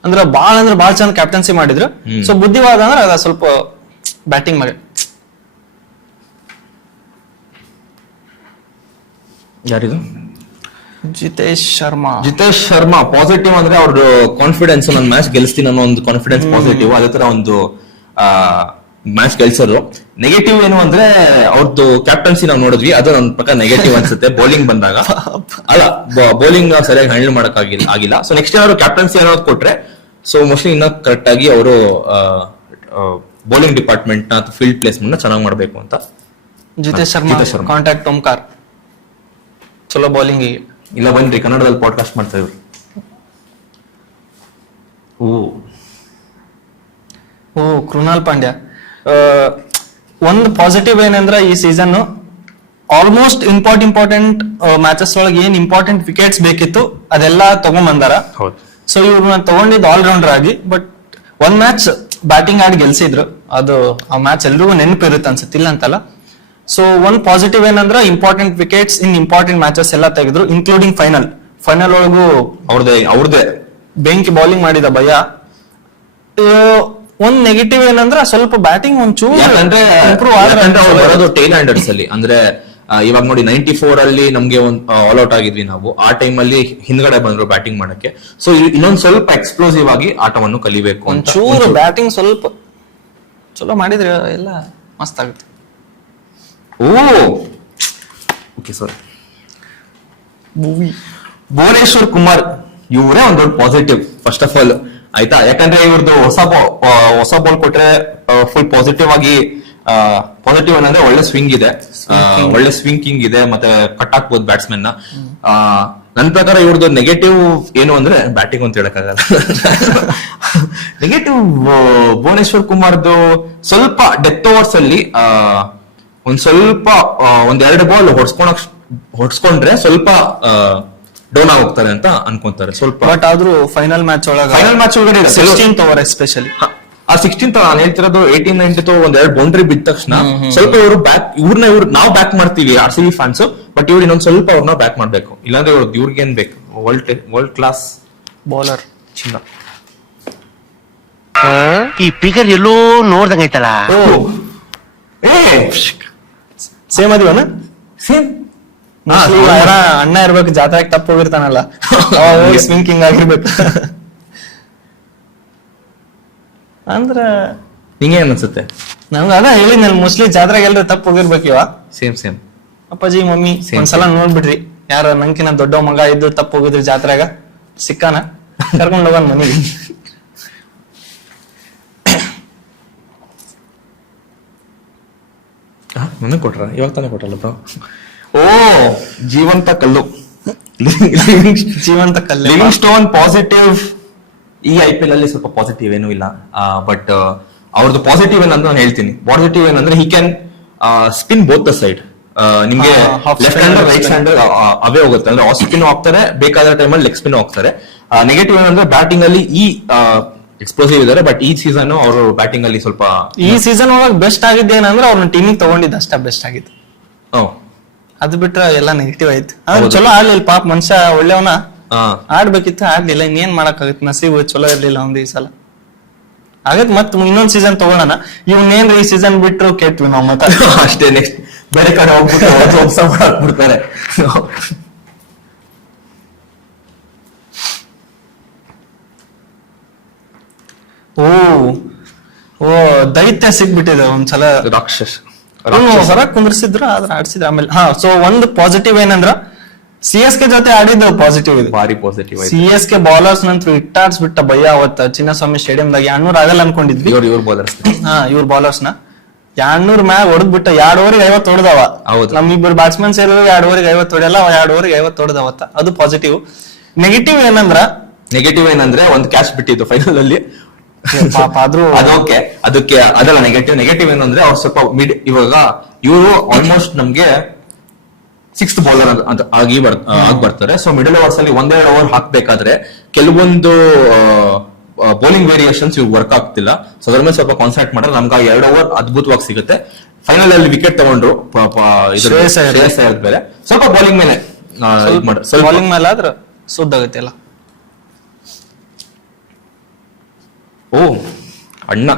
ಅಂದ್ರ ಬಾಳ ಚಂದ ಕ್ಯಾಪ್ಟನ್ಸಿ ಮಾಡಿದ್ರು. ಸೊ ಬುದ್ಧಿವಾದ ಅಂದ್ರೆ ಅದ ಸ್ವಲ್ಪ ಬ್ಯಾಟಿಂಗ್ ಮಾಡಿ. ಯಾರಿದು? ಜಿತೇಶ್ ಶರ್ಮಾ ಪಾಸಿಟಿವ್ ಅಂದ್ರೆ ಅವ್ರ ಕಾನ್ಫಿಡೆನ್ಸ್, ನಾನು ಮ್ಯಾಚ್ ಗೆಲ್ಸ್ತೀನಿ ಅನ್ನೋ ಒಂದು ಕಾನ್ಫಿಡೆನ್ಸ್ ಪಾಸಿಟಿವ್. ಅದೇ ತರ ಒಂದು ಮ್ಯಾಚ್ ಗೆಲ್ಸೋರು. ನೆಗೆಟಿವ್ ಏನು ಅಂದ್ರೆ ಅವ್ರದ್ದು ಕ್ಯಾಪ್ಟನ್ಸಿ ನಾವು ನೋಡಿದ್ವಿ, ಅದು ನನ್ನ ಪ್ರಕಾರ ನೆಗೆಟಿವ್ ಅನ್ಸುತ್ತೆ. ಬೌಲಿಂಗ್ ಬಂದಾಗ ಅಲ್ಲ, ಬೌಲಿಂಗ್ ಸರಿಯಾಗಿ ಹ್ಯಾಂಡಲ್ ಮಾಡಕ್ ಆಗಿಲ್ಲ. ಸೊ ನೆಕ್ಸ್ಟ್ ಅವರು ಕ್ಯಾಪ್ಟನ್ಸಿ ಏನಾದ್ರು ಕೊಟ್ರೆ ಸೊ ಮೋಸ್ಟ್ಲಿ ಇನ್ನ ಕರೆಕ್ಟ್ ಆಗಿ ಅವರು ಬೌಲಿಂಗ್ ಡಿಪಾರ್ಟ್ಮೆಂಟ್ ನ ಫೀಲ್ಡ್ ಪ್ಲೇಸ್ಮೆಂಟ್ ನ ಚೆನ್ನಾಗಿ ಮಾಡ್ಬೇಕು ಅಂತ. ಜಿತೇಶ್ ಶರ್ಮಾ ಕಾಂಟ್ಯಾಕ್ಟ್ ಓಂಕಾರ್ ಚಲೋ ಬೌಲಿಂಗ್. ಇಲ್ಲ ಬನ್ರಿ ಕನ್ನಡದಲ್ಲಿ ಪಾಡ್ಕಾಸ್ಟ್ ಮಾಡ್ತಾ ಇದ್ರು. ಕೃಣಾಲ್ ಪಾಂಡ್ಯ ಒಂದು ಪಾಸಿಟಿವ್ ಏನಂದ್ರೆ ಈ ಸೀಸನ್ ಆಲ್ಮೋಸ್ಟ್ ಇಂಪಾರ್ಟೆಂಟ್ ಮ್ಯಾಚಸ್ ಒಳಗೆ ಏನ್ ಇಂಪಾರ್ಟೆಂಟ್ ವಿಕೆಟ್ಸ್ ಬೇಕಿತ್ತು ಅದೆಲ್ಲ ತಗೊಂಡ್ಬಂದಾರ. ಸೊ ಇವ್ರನ್ನ ತಗೊಂಡಿದ್ದು ಆಲ್ರೌಂಡರ್ ಆಗಿ, ಬಟ್ ಒಂದ್ ಮ್ಯಾಚ್ ಬ್ಯಾಟಿಂಗ್ ಆಡಿ ಗೆಲ್ಸಿದ್ರು. ಅದು ಆ ಮ್ಯಾಚ್ ಎಲ್ರಿಗೂ ನೆನಪಿರುತ್ತೆ ಅನ್ಸುತ್ತಿಲ್ಲ ಅಂತಲ್ಲ. ಸೊ ಒಂದ್ ಪಾಸಿಟಿವ್ ಏನಂದ್ರೆ ಇಂಪಾರ್ಟೆಂಟ್ ವಿಕೆಟ್ಸ್ ಇನ್ ಇಂಪಾರ್ಟೆಂಟ್ ಮ್ಯಾಚಸ್ ಎಲ್ಲ ತೆಗೆದ್ರು, ಇನ್ಕ್ಲೂಡಿಂಗ್ ಫೈನಲ್ ಒಳಗೂ ಅವ್ರದೇ ಬೆಂಕಿ ಬೌಲಿಂಗ್ ಮಾಡಿದ ಭಯ. ಒಂದ್ ನೆಗೆಟಿವ್ ಏನಂದ್ರೆ ಸ್ವಲ್ಪ ಬ್ಯಾಟಿಂಗ್ ಒಂಚೂರು ಯಾಕಂದ್ರೆ ಇಂಪ್ರೂವ್ ಯಾಕಂದ್ರೆ ಅವ್ರು ಬರೋದು ಟೈಲ್ ಹ್ಯಾಂಡರ್ಸ್ ಅಲ್ಲಿ ಅಂದ್ರೆ ಇವಾಗ ನೋಡಿ 94 ಅಲ್ಲಿ ನಮ್ಗೆ ಒಂದು ಆಲ್ ಔಟ್ ಆಗಿದ್ವಿ ನಾವು. ಆ ಟೈಮ್ ಅಲ್ಲಿ ಹಿಂದ್ಗಡೆ ಬಂದ್ರು ಬ್ಯಾಟಿಂಗ್ ಮಾಡಕ್ಕೆ. ಸೊ ಇನ್ನೊಂದ್ ಸ್ವಲ್ಪ ಎಕ್ಸ್ಪ್ಲೋಸಿವ್ ಆಗಿ ಆಟವನ್ನು ಕಲಿಬೇಕು ಅಂತ. ಒಂಚೂರು ಬ್ಯಾಟಿಂಗ್ ಸ್ವಲ್ಪ ಚಲೋ ಮಾಡಿದ್ರೆ ಎಲ್ಲ ಮಸ್ತ್ ಆಗುತ್ತೆ. Okay sir. ಭುವನೇಶ್ವರ್ ಕುಮಾರ್ ಇವರೇ ಒಂದ್ ದೊಡ್ಡ ಪಾಸಿಟಿವ್ ಫಸ್ಟ್ ಆಫ್ ಆಲ್, ಆಯ್ತಾ? ಯಾಕಂದ್ರೆ ಇವ್ರದ್ದು ಹೊಸ ಬಾಲ್ ಕೊಟ್ರೆ ಫುಲ್ ಪಾಸಿಟಿವ್ ಆಗಿ, ಪಾಸಿಟಿವ್ ಏನಂದ್ರೆ ಒಳ್ಳೆ ಸ್ವಿಂಗ್ ಇದೆ, ಒಳ್ಳೆ ಸ್ವಿಂಗಿಂಗ್ ಇದೆ, ಮತ್ತೆ ಕಟ್ ಹಾಕ್ಬೋದು ಬ್ಯಾಟ್ಸ್ಮನ್ ನ. ನನ್ ಪ್ರಕಾರ ಇವ್ರದ್ದು ನೆಗೆಟಿವ್ ಏನು ಅಂದ್ರೆ ಬ್ಯಾಟಿಂಗ್ ಅಂತ ಹೇಳಕ್ಕಾಗಲ್ಲ. ನೆಗೆಟಿವ್ ಭುವನೇಶ್ವರ್ ಕುಮಾರ್ದು ಸ್ವಲ್ಪ ಡೆತ್ ಓವರ್ಸ್ ಅಲ್ಲಿ ಒಂದ್ ಸ್ವಲ್ಪ ಒಂದೆರಡು ಬಾಲ್ ಹೊಡ್ಸ್ಕೊಂಡ್ರೆ ಸ್ವಲ್ಪ ಡೌನ್ ಆಗೋಗ್ತಾರೆ ಅಂತ ಅನ್ಕೊಂತಾರೆ ಸ್ವಲ್ಪ. ಬಟ್ ಆದ್ರೂ ಫೈನಲ್ ಮ್ಯಾಚ್ ಒಳಗಡೆ 16th ಓವರ್ ಎಸ್ಪೆಷಲಿ ಆ 16th ನಾನು ಹೇಳ್ತಿರೋದು 18-19 ಒಂದೆರಡು ಬೌಂಡ್ರಿ ಬಿದ್ದ ತಕ್ಷಣ ಸ್ವಲ್ಪ ಇವ್ರು ನಾವು ಬ್ಯಾಕ್ ಮಾಡ್ತೀವಿ RCB ಫ್ಯಾನ್ಸ್, ಬಟ್ ಇವ್ರು ಇನ್ನೊಂದ್ ಸ್ವಲ್ಪ ಅವ್ರನ್ನ ಬ್ಯಾಕ್ ಮಾಡ್ಬೇಕು. ಇಲ್ಲಾಂದ್ರೆ ಇವ್ರಿಗೆ ಏನ್ ಬೇಕು, ವರ್ಲ್ಡ್ ಕ್ಲಾಸ್ ಬೌಲರ್. ಚಿನ್ನ. ಈ ಫಿಗರ್ ಎಲ್ಲೋ ನೋಡ್ದಂಗೈತಲ್ಲ. ಸೇಮ್ ಅದೀವನ? ಸೇಮ್ ಅಣ್ಣ ಇರ್ಬೇಕು, ಜಾತ್ರೆಗೆ ತಪ್ಪು ಹೋಗಿರ್ತಾನಲ್ಲ, ಸ್ವಿಂಕಿಂಗ್ ಆಗಿರ್ಬೇಕು. ಅಂದ್ರ ನಿಂಗೆ ಏನ್ ಅನ್ಸುತ್ತೆ? ನಮ್ಗೆ ಅದ ಹೇಳಿದ್ನಲ್ಲ, ಮೋಸ್ಟ್ಲಿ ಜಾತ್ರೆಗೆ ಎಲ್ರು ತಪ್ಪು ಹೋಗಿರ್ಬೇಕು. ಇವ ಸೇಮ್ ಅಪ್ಪಾಜಿ ಮಮ್ಮಿ ಒಂದ್ಸಲ ನೋಡ್ಬಿಟ್ರಿ, ಯಾರ ನಂಕಿನ ದೊಡ್ಡ ಮಗ ಇದ್ದು ತಪ್ಪು ಹೋಗಿದ್ರಿ ಜಾತ್ರೆಗ, ಸಿಕ್ಕಾನ ಕರ್ಕೊಂಡ್ ಹೋಗೋಣ ಮನೆಗೆ. ನನಗೆ ಕೊಟ್ರ? ಇವಾಗ ತಾನೇ ಕೊಟ್ರಲ್ಲ ಬ್ರೋ. ಜೀವಂತ ಕಲ್ಲು, ಜೀವಂತ ಕಲ್ಲು. Living stone positive. ಈ IPL ಅಲ್ಲಿ ಸ್ವಲ್ಪ ಪಾಸಿಟಿವ್ ಏನೂ ಇಲ್ಲ, ಬಟ್ ಅವ್ರದ್ದು ಪಾಸಿಟಿವ್ ಏನಂತ ನಾನು ಹೇಳ್ತೀನಿ. ಪಾಸಿಟಿವ್ ಏನಂದ್ರೆ he can spin both the side. ನಿಮ್ಗೆ ಲೆಫ್ಟ್ ಹ್ಯಾಂಡರ್ ರೈಟ್ ಹ್ಯಾಂಡರ್ ಅವೇ ಹೋಗುತ್ತೆ, ಅಂದ್ರೆ ಆಫ್ ಸ್ಪಿನ್ ಹೋಗ್ತಾರೆ, ಬೇಕಾದ ಟೈಮಲ್ಲಿ ಲೆಗ್ ಸ್ಪಿನ್ ಹೋಗ್ತಾರೆ. ನೆಗೆಟಿವ್ ಏನಂದ್ರೆ ಬ್ಯಾಟಿಂಗ್ ಅಲ್ಲಿ ಎಕ್ಸ್ಪ್ಲೋಸಿವ್ ಇದಾರೆ, ಬಟ್ ಈ ಸೀಸನ್ ಅವರು ಬ್ಯಾಟಿಂಗ್ ಅಲ್ಲಿ ಸ್ವಲ್ಪ, ಈ ಸೀಸನ್ ಒಳಗೆ ಬೆಸ್ಟ್ ಆಗಿದ್ದು ಏನಂದ್ರೆ ಅವ್ರನ್ನ ಟೀಮಿಗೆ ತಗೊಂಡಿದ್ದು ಅಷ್ಟೇ ಬೆಸ್ಟ್ ಆಗಿತ್ತು. ಅದು ಬಿಟ್ರೆ ಎಲ್ಲ ನೆಗೆಟಿವ್ ಆಯ್ತು. ಆದ್ರೆ ಚಲೋ ಆಡ್ಲಿಲ್ಲ ಪಾಪ, ಮನುಷ್ಯ ಒಳ್ಳೆಯವನ, ಆಡ್ಬೇಕಿತ್ತು, ಆಡ್ಲಿಲ್ಲ. ಇನ್ನೇನ್ ಮಾಡಕ್ ಆಗತ್ತೆ, ನಸೀಬ್ ಚಲೋ ಇರ್ಲಿಲ್ಲ ಒಂದ್ ಈ ಸಲ. ಆಗತ್ ಮತ್ ಇನ್ನೊಂದ್ ಸೀಸನ್ ತಗೊಳ್ಳೋಣ. ಇವನ್ನೇನ್ರಿ ಈ ಸೀಸನ್ ಬಿಟ್ರು ಕೆಟ್ವಿ ನಾವ್ ಮತ್ತೆ ಅಷ್ಟೇ. ನೆಕ್ಸ್ಟ್ ಬೇರೆ ಕಡೆ ಹೋಗ್ಬಿಡ್ತಾರೆ. ಓ ದೈತ್ಯ ಸಿಗ್ಬಿಟ್ಟಿದೆ ಒಂದ್ಸಲ, ರಾಕ್ಷಸ್ ಹೊರಗ್ ಕುಂದ್ರಿಸಿದ್ರು, ಆದ್ರೆ ಆಡ್ಸಿದ್ರು ಆಮೇಲೆ. ಸೊ ಒಂದು ಪಾಸಿಟಿವ್ ಏನಂದ್ರ CSK ಜೊತೆ ಆಡಿದ್ದು ಪಾಸಿಟಿವ್ ಇದೆ, ಭಾರಿ ಪಾಸಿಟಿವ್. CSK ಬೌಲರ್ಸ್ ನಂತರ ಇಟ್ಟಾಡ್ಸ್ಬಿಟ್ಟ ಭಯ ಅವತ್ತ ಚಿನ್ನಸ್ವಾಮಿ ಸ್ಟೇಡಿಯಂದಾಗ. 200 ಆಗಲ್ಲ ಅನ್ಕೊಂಡಿದ್ವಿ. ಇವ್ರ ಬೌಲರ್ಸ್ ಇವ್ರ ಬೌಲರ್ಸ್ ನ 200 ಮ್ಯಾಗ ಹೊಡೆದ್ಬಿಟ್ಟ. 2 ಓವರಿಗೆ 50 ಹೊಡೆದವ. ನಮ್ಮಿಬ್ಬರು ಬ್ಯಾಟ್ಸ್ಮನ್ ಸೇರಿದ್ರು 2 ಓವರಿಗೆ 50 ಹೊಡೆಯಲ್ಲ, 2 ಓವರಿಗೆ 50 ಹೊಡೆದವತ್ತ. ಅದು ಪಾಸಿಟಿವ್. ನೆಗೆಟಿವ್ ಏನಂದ್ರೆ ಒಂದು ಕ್ಯಾಚ್ ಬಿಟ್ಟಿದ್ದು ಫೈನಲ್ ಅಲ್ಲಿ. ಪಾಪ ಆದ್ರೂ ಅದಕ್ಕೆ ಅದಲ್ಲ ನೆಗೆಟಿವ್ ಏನಂದ್ರೆ ಅವ್ರು ಸ್ವಲ್ಪ ಇವಾಗ ಇವರು ಆಲ್ಮೋಸ್ಟ್ ನಮ್ಗೆ 6th ಬೌಲರ್ ಆಗಿ ಬರ್ತಾರೆ. ಸೊ ಮಿಡಲ್ ಓವರ್ಸ್ ಅಲ್ಲಿ 1-2 ಓವರ್ ಹಾಕ್ಬೇಕಾದ್ರೆ ಕೆಲವೊಂದು ಬೌಲಿಂಗ್ ವೇರಿಯೇಷನ್ಸ್ ಇವ್ ವರ್ಕ್ ಆಗ್ತಿಲ್ಲ. ಸೊ ಅದ್ರ ಮೇಲೆ ಸ್ವಲ್ಪ ಕಾನ್ಸಂಟ್ರೇಟ್ ಮಾಡಿದ್ರೆ ನಮ್ಗೆ 2 ಓವರ್ ಅದ್ಭುತವಾಗಿ ಸಿಗುತ್ತೆ. ಫೈನಲ್ ಅಲ್ಲಿ ವಿಕೆಟ್ ತಗೊಂಡ್ರು ಶ್ರೇಯಸ್ ಅಯ್ಯರ್ ಮೇಲೆ. ಸ್ವಲ್ಪ ಬೌಲಿಂಗ್ ಮೇಲೆ ಬೌಲಿಂಗ್ ಮೇಲೆ ಆದ್ರೆ ಸುದ್ದಾಗುತ್ತೆ ಎಲ್ಲ. ಅಣ್ಣ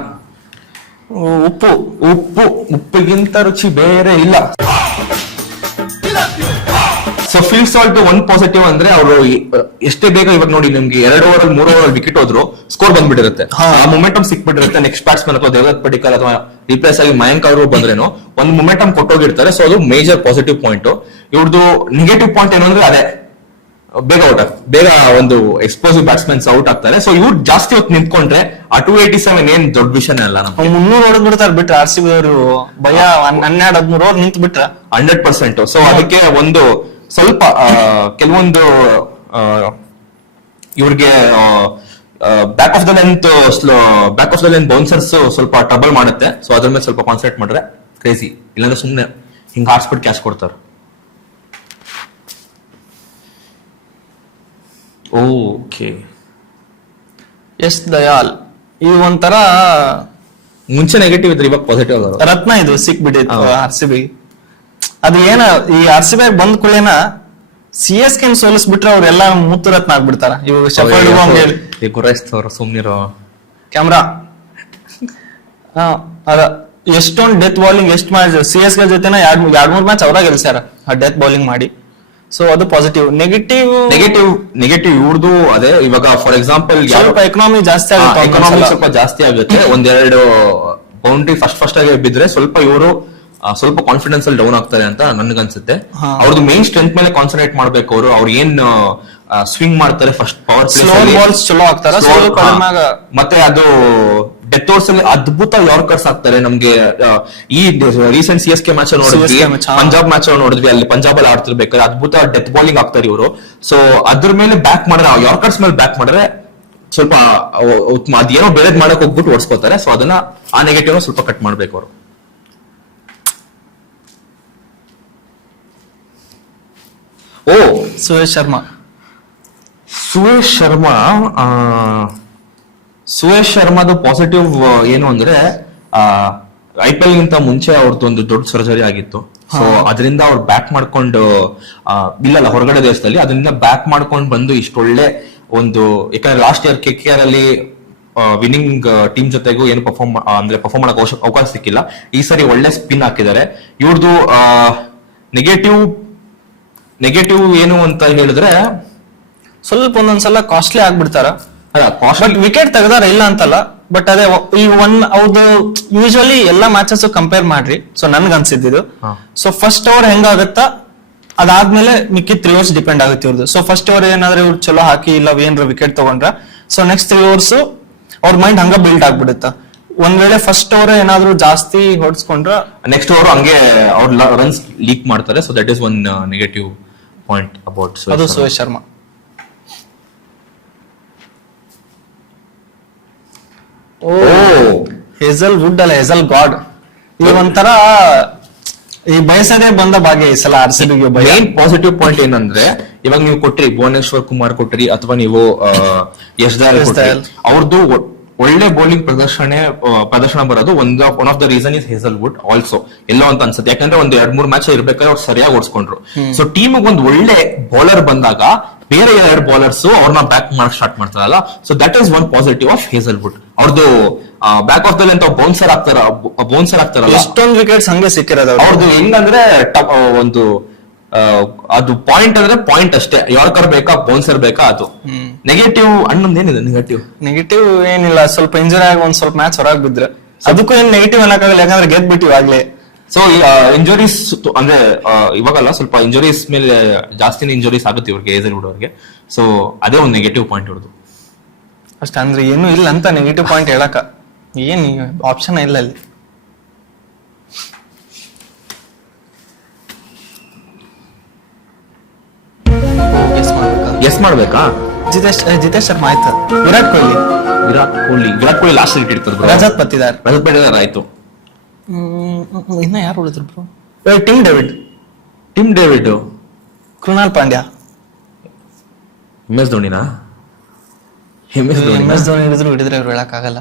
ಉಪ್ಪಿಗಿಂತ ರುಚಿ ಬೇರೆ ಇಲ್ಲ. ಸೊ ಫೀಲ್ಡ್ ಸಾಲ್ಟ್ ಒಂದ್ ಪಾಸಿಟಿವ್ ಅಂದ್ರೆ ಅವರು ಎಷ್ಟೇ ಬೇಗ, ಇವಾಗ ನೋಡಿ ನಿಮ್ಗೆ 2 ಓವರ್ 3 ಓವರ್ ವಿಕೆಟ್ ಹೋದ್ರು ಸ್ಕೋರ್ ಬಂದ್ಬಿಟ್ಟಿರುತ್ತೆ, ಆ ಮೊಮೆಂಟಮ್ ಸಿಕ್ಬಿಟ್ಟಿರುತ್ತೆ. ನೆಕ್ಸ್ಟ್ ಬ್ಯಾಟ್ಸ್ಮನ್ ಅಥವಾ ದೇವದತ್ ಪಡಿಕಲ್ ಅಥವಾ ರಿಪ್ಲೇಸ್ ಆಗಿ ಮಯಾಂಕ್ ಅವರು ಬಂದ್ರೇನು ಒಂದು ಮೊಮೆಂಟಮ್ ಕೊಟ್ಟೋಗಿರ್ತಾರೆ. ಸೊ ಅದು ಮೇಜರ್ ಪಾಸಿಟಿವ್ ಪಾಯಿಂಟ್. ಇವ್ರದ್ದು ನೆಗೆಟಿವ್ ಪಾಯಿಂಟ್ ಏನು ಅಂದ್ರೆ ಅದೇ ಬೇಗ ಒಂದು ಎಕ್ಸ್ಪ್ಲೋಸಿವ್ ಬ್ಯಾಟ್ಸ್ಮನ್ಸ್ ಔಟ್ ಆಗ್ತಾರೆ. ಸೊ ಇವ್ರು ಜಾಸ್ತಿ ಹೊತ್ತು ನಿಂತ್ಕೊಂಡ್ರೆ ಆ 287 ಏನ್ ದೊಡ್ಡ ವಿಷಯನೇ ಅಲ್ಲ. ನಮ್ಗೆ 300 ಹೊಡೆದ್ಬಿಡ್ತಾರೆ ಬಿಟ್ರೆ RCB ಅವರು ಭಯ 12-13 ಓವರ್ ನಿಂತು ಬಿಟ್ರೆ 100%. ಸೊ ಅದಕ್ಕೆ ಒಂದು ಸ್ವಲ್ಪ ಕೆಲವೊಂದು ಇವ್ರಿಗೆ back of the length bouncers ಸ್ವಲ್ಪ ಟ್ರಬಲ್ ಮಾಡುತ್ತೆ. ಸೊ ಅದ್ರ ಮೇಲೆ ಸ್ವಲ್ಪ ಕಾನ್ಸಂಟ್ರೇಟ್ ಮಾಡಿದ್ರೆ ಕ್ರೇಜಿ, ಇಲ್ಲಾಂದ್ರೆ ಸುಮ್ನೆ ಹಿಂಗ್ ಹಾರ್ಸ್ಬಿಟ್ಟು ಕ್ಯಾಚ್ ಕೊಡ್ತಾರೆ. ಓಕೆ, ಎಸ್ ದಯಾಲ್ ಈ ಒಂಥರ ಮುಂಚೆ ನೆಗೆಟಿವ್ ಇದ್ರೆ ಇವಾಗ ಪಾಸಿಟಿವ್ ರತ್ನ ಇದು ಸಿಕ್ಬಿಟ್ಟಿತ್ತು RCB. ಅದು ಏನ ಈ RCB ಬಂದ್ ಕೂಡಲೇನ CSK ಸೋಲಿಸ್ಬಿಟ್ರೆ ಅವ್ರೆಲ್ಲ ಮುತ್ತು ರತ್ನ ಆಗ್ಬಿಡ್ತಾರ. ಇವಾಗ ಶಫರ್ಡ್ ಗುರೈಸ್ ಅವರು ಸುಮ್ನಿರೋ ಕ್ಯಾಮ್ರಾ ಎಷ್ಟೊಂದು ಡೆತ್ ಬೌಲಿಂಗ್ ಎಷ್ಟು ಮ್ಯಾಚ್ CSK ಜೊತೆನ ಎರಡ್ ಮೂರ್ ಮ್ಯಾಚ್ ಅವ್ರಾಗ ಗೆಲ್ಸ್ಯಾರ ಆ ಡೆತ್ ಬೌಲಿಂಗ್ ಮಾಡಿ. ಸೊ ಅದು ಪಾಸಿಟಿವ್. ನೆಗೆಟಿವ್ ಇವ್ರದ್ದು ಅದೇ ಇವಾಗ ಫಾರ್ ಎಕ್ಸಾಂಪಲ್ ಸ್ವಲ್ಪ ಎಕನಾಮಿ ಜಾಸ್ತಿ ಆಗುತ್ತೆ, ಎಕನಾಮಿ ಸ್ವಲ್ಪ ಜಾಸ್ತಿ ಆಗುತ್ತೆ. ಒಂದೆರಡು ಬೌಂಡ್ರಿ ಫಸ್ಟ್ ಆಗಿ ಬಿದ್ರೆ ಸ್ವಲ್ಪ ಇವರು ಸ್ವಲ್ಪ ಕಾನ್ಫಿಡೆನ್ಸ್ ಅಲ್ಲಿ ಡೌನ್ ಆಗ್ತಾರೆ ಅಂತ ನನ್ಗನ್ಸುತ್ತೆ. ಅವ್ರದ್ದು ಮೇನ್ ಸ್ಟ್ರೆಂತ್ ಮೇಲೆ ಕಾನ್ಸಂಟ್ರೇಟ್ ಮಾಡ್ಬೇಕು. ಅವ್ರು ಏನ್ ಸ್ವಿಂಗ್ ಮಾಡ್ತಾರೆ ಫಸ್ಟ್ ಪವರ್ ಬಾಲ್ಸ್ ಚಲೋ ಆಗ್ತಾರ. ಮತ್ತೆ ಅದು ಡೆತ್ ಓವರ್ಸ್ ಅಲ್ಲಿ ಅದ್ಭುತ ಯಾರ್ಕರ್ಸ್ ಆಗ್ತಾರೆ ನಮ್ಗೆ. ಈ ರೀಸೆಂಟ್ CSK ಮ್ಯಾಚ್ ನೋಡಿದ್ವಿ, ಪಂಜಾಬ್ ಮ್ಯಾಚ್ ನೋಡಿದ್ವಿ, ಅಲ್ಲಿ ಪಂಜಾಬ್ ಅಲ್ಲಿ ಆಡ್ತಿರ್ಬೇಕಾದ್ರೆ ಅದ್ಭುತ ಡೆತ್ ಬೌಲಿಂಗ್ ಆಗ್ತಾರೆ ಇವರು. ಸೊ ಅದ್ರ ಮೇಲೆ ಬ್ಯಾಕ್ ಮಾಡಿದ್ರೆ, ಯಾರ್ಕರ್ಸ್ ಮೇಲೆ ಬ್ಯಾಕ್ ಮಾಡಿದ್ರೆ ಸ್ವಲ್ಪ ಅದೇನೋ ಬೇರೆದ್ ಮಾಡಕ್ ಹೋಗ್ಬಿಟ್ಟು ಓಡಿಸ್ಕೋತಾರೆ. ಸೊ ಅದನ್ನ ಆ ನೆಗೆಟಿವ್ ಸ್ವಲ್ಪ ಕಟ್ ಮಾಡ್ಬೇಕು ಅವರು. ಸುರೇಶ್ ಶರ್ಮಾದು ಪಾಸಿಟಿವ್ ಏನು ಅಂದ್ರೆ IPL ಗಿಂತ ಮುಂಚೆ ಅವ್ರದ್ದು ಒಂದು ದೊಡ್ಡ ಸರ್ಜರಿ ಆಗಿತ್ತು. ಸೊ ಅದರಿಂದ ಅವ್ರು ಬ್ಯಾಕ್ ಮಾಡ್ಕೊಂಡು ಇಲ್ಲಲ್ಲ ಹೊರಗಡೆ ದೇಶದಲ್ಲಿ ಅದರಿಂದ ಬ್ಯಾಕ್ ಮಾಡ್ಕೊಂಡು ಬಂದು ಇಷ್ಟೊಳ್ಳೆ ಒಂದು, ಯಾಕಂದ್ರೆ ಲಾಸ್ಟ್ ಇಯರ್ KKR ಅಲ್ಲಿ ವಿನ್ನಿಂಗ್ ಟೀಮ್ ಜೊತೆಗೂ ಏನು ಪರ್ಫಾರ್ಮ್ ಮಾಡಕ್ ಅವಕಾಶ ಸಿಕ್ಕಿಲ್ಲ. ಈ ಸರಿ ಒಳ್ಳೆ ಸ್ಪಿನ್ ಹಾಕಿದ್ದಾರೆ. ಇವ್ರದ್ದು ನೆಗೆಟಿವ್ ಏನು ಅಂತ ಹೇಳಿದ್ರೆ ಸ್ವಲ್ಪ ಒಂದೊಂದ್ಸಲ ಕಾಸ್ಟ್ಲಿ ಆಗ್ಬಿಡ್ತಾರ. ಬಟ್ ವಿಕೆಟ್ ತೆಗ್ದಾರ ಇಲ್ಲ ಅಂತಲ್ಲ, ಬಟ್ ಅದೇ ಈ ಅವ್ರದ್ದು ಯೂಶಲಿ ಎಲ್ಲಾ ಮ್ಯಾಚಸ್ ಕಂಪೇರ್ ಮಾಡ್ರಿ. ಸೊ ನನ್ಗೆ ಅನ್ಸಿದ್ದು ಸೊ ಫಸ್ಟ್ ಓವರ್ ಹೆಂಗಾಗತ್ತಾ ಅದಾದ್ಮೇಲೆ ಮಿಕ್ಕಿದ್ 3 overs ಡಿಪೆಂಡ್ ಆಗುತ್ತೆ ಇವ್ರದ್ದು. ಸೊ ಫಸ್ಟ್ ಓವರ್ ಏನಾದ್ರೆ ಇವ್ರು ಚಲೋ ಹಾಕಿ ಇಲ್ಲ ಏನಾರ ವಿಕೆಟ್ ತಗೊಂಡ್ರ ಸೊ ನೆಕ್ಸ್ಟ್ 3 overs ಅವ್ರ ಮೈಂಡ್ ಹಂಗ ಬಿಲ್ಡ್ ಆಗ್ಬಿಡುತ್ತ. ಒಂದ್ ವೇಳೆ ಫಸ್ಟ್ ಓವರ್ ಏನಾದ್ರು ಜಾಸ್ತಿ ಹೊಡ್ಸ್ಕೊಂಡ್ರ ನೆಕ್ಸ್ಟ್ ಓವರ್ ಹಂಗೆ ಅವ್ರ ರನ್ಸ್ ಲೀಕ್ ಮಾಡ್ತಾರೆ. So that is one negative point about ಅದು ಸುರೇಶ್ ಶರ್ಮಾ. ಹೇಸಲ್ ವುಡ್ ಅಲ್ಲ, ಹೇಸಲ್ ಗಾಡ್. ಈ ಒಂಥರ ಈ ಬಯಸದೇ ಬಂದ ಭಾಗ್ಯ ಈ ಸಲ RCB ಗೆ. ಮೇನ್ ಪಾಸಿಟಿವ್ ಪಾಯಿಂಟ್ ಏನಂದ್ರೆ ಇವಾಗ ನೀವು ಕೊಟ್ರಿ ಭುವನೇಶ್ವರ್ ಕುಮಾರ್ ಕೊಟ್ರಿ ಅಥವಾ ನೀವು ಯಶ್ ದಯಾಲ್, ಅವ್ರದ್ದು ಒಳ್ಳೆ ಬೌಲಿಂಗ್ ಪ್ರದರ್ಶನ ಬರೋದು one of the reason is Hazlewood also ಎಲ್ಲೋ ಅಂತ ಅನ್ಸುತ್ತೆ. ಯಾಕಂದ್ರೆ ಒಂದ್ 2-3 ಮ್ಯಾಚ್ ಇರ್ಬೇಕಾದ್ರೆ ಅವ್ರು ಸರಿಯಾಗಿ ಓಡಿಸ್ಕೊಂಡ್ರು. ಸೊ ಟೀಮ್ ಒಂದ್ ಒಳ್ಳೆ ಬೌಲರ್ ಬಂದಾಗ ಬೇರೆ 2 ಬೌಲರ್ಸ್ ಅವ್ರನ್ನ ಬ್ಯಾಕ್ ಮಾಡಕ್ ಸ್ಟಾರ್ಟ್ ಮಾಡ್ತಾರಲ್ಲ. So that is one positive of Hazlewood. ಅವ್ರದ್ದು ಬ್ಯಾಕ್ ಆಫ್ ದಲ್ಲಿ ಅಂತ ಬೌನ್ಸರ್ ಆಗ್ತಾರಲ್ಲ, ಎಷ್ಟೊಂದು ವಿಕೆಟ್ಸ್ ಹಂಗೆ ಸಿಕ್ಕಿರೋದು ಅವ್ರದ್ದು. ಹೆಂಗಂದ್ರೆ ಒಂದು ಅದು ಪಾಯಿಂಟ್ ಅಂದ್ರೆ ಪಾಯಿಂಟ್ ಅಷ್ಟೇ. ಯಾರ್ಕರ್ ಬೇಕಾ ಬೌನ್ಸರ್ ಬೇಕಾ ಅದು. ನೆಗೆಟಿವ್ ಅನ್ನೊಂದು ಏನಿದೆ? ನೆಗೆಟಿವ್ ಏನಿಲ್ಲ, ಸ್ವಲ್ಪ ಇಂಜರಿ ಆಗಿ ಒಂದ್ ಸ್ವಲ್ಪ ಮ್ಯಾಚ್ ಹೊರಗೆ ಬಿದ್ರೆ ಅದಕ್ಕೂ ಏನ್ ನೆಗೆಟಿವ್ ಅನ್ನಕ್ಕಾಗಲ್ಲ, ಯಾಕಂದ್ರೆ ಗೆದ್ಬಿಟ್ಟಿವಿ ಆಗ್ಲೇ. ಸೊ ಇಂಜುರೀಸ್ ಅಂದ್ರೆ ಇವಾಗಲ್ಲ ಸ್ವಲ್ಪ ಇಂಜುರೀಸ್ ಮೇಲೆ ಜಾಸ್ತಿನೇ ಇಂಜುರೀಸ್ ಆಗುತ್ತೆ ಇವ್ರಿಗೆ, ಹೇಸಲ್ವುಡ್ ಅವ್ರಿಗೆ. ಸೊ ಅದೇ ಒಂದು ನೆಗೆಟಿವ್ ಪಾಯಿಂಟ್ ಇವ್ರದ್ದು ಅಷ್ಟ. ಅಂದ್ರೆ ಏನು ಇಲ್ಲ ಅಂತ ನೆಗೆಟಿವ್ ಪಾಯಿಂಟ್ ಹೇಳಕ ಏನ್ ಆಪ್ಷನ್ ಇಲ್ಲ ಅಲ್ಲಿ. ಗೆಸ್ ಮಾಡ್ಬೇಕಾ? ಜಿತೇಶ್ ಶರ್ಮಾ ಆಯ್ತು. ವಿರಾಟ್ ಕೊಹ್ಲಿ ಲಾಸ್ಟ್ ವಿಕೆಟ್ ಇರ್ತದೆ. ರಜತ್ ಪತ್ತಿದಾರ್ ಆಯ್ತು. ಇನ್ನ ಯಾರು ಉಳಿದ್ರು bro? Tim David, Krunal Pandya, MS ಧೋನಿನಾ? MS ಧೋನಿ ಹಿಡಿದ್ರೆ ಅವ್ರು ಹೇಳಕ್ ಆಗಲ್ಲ.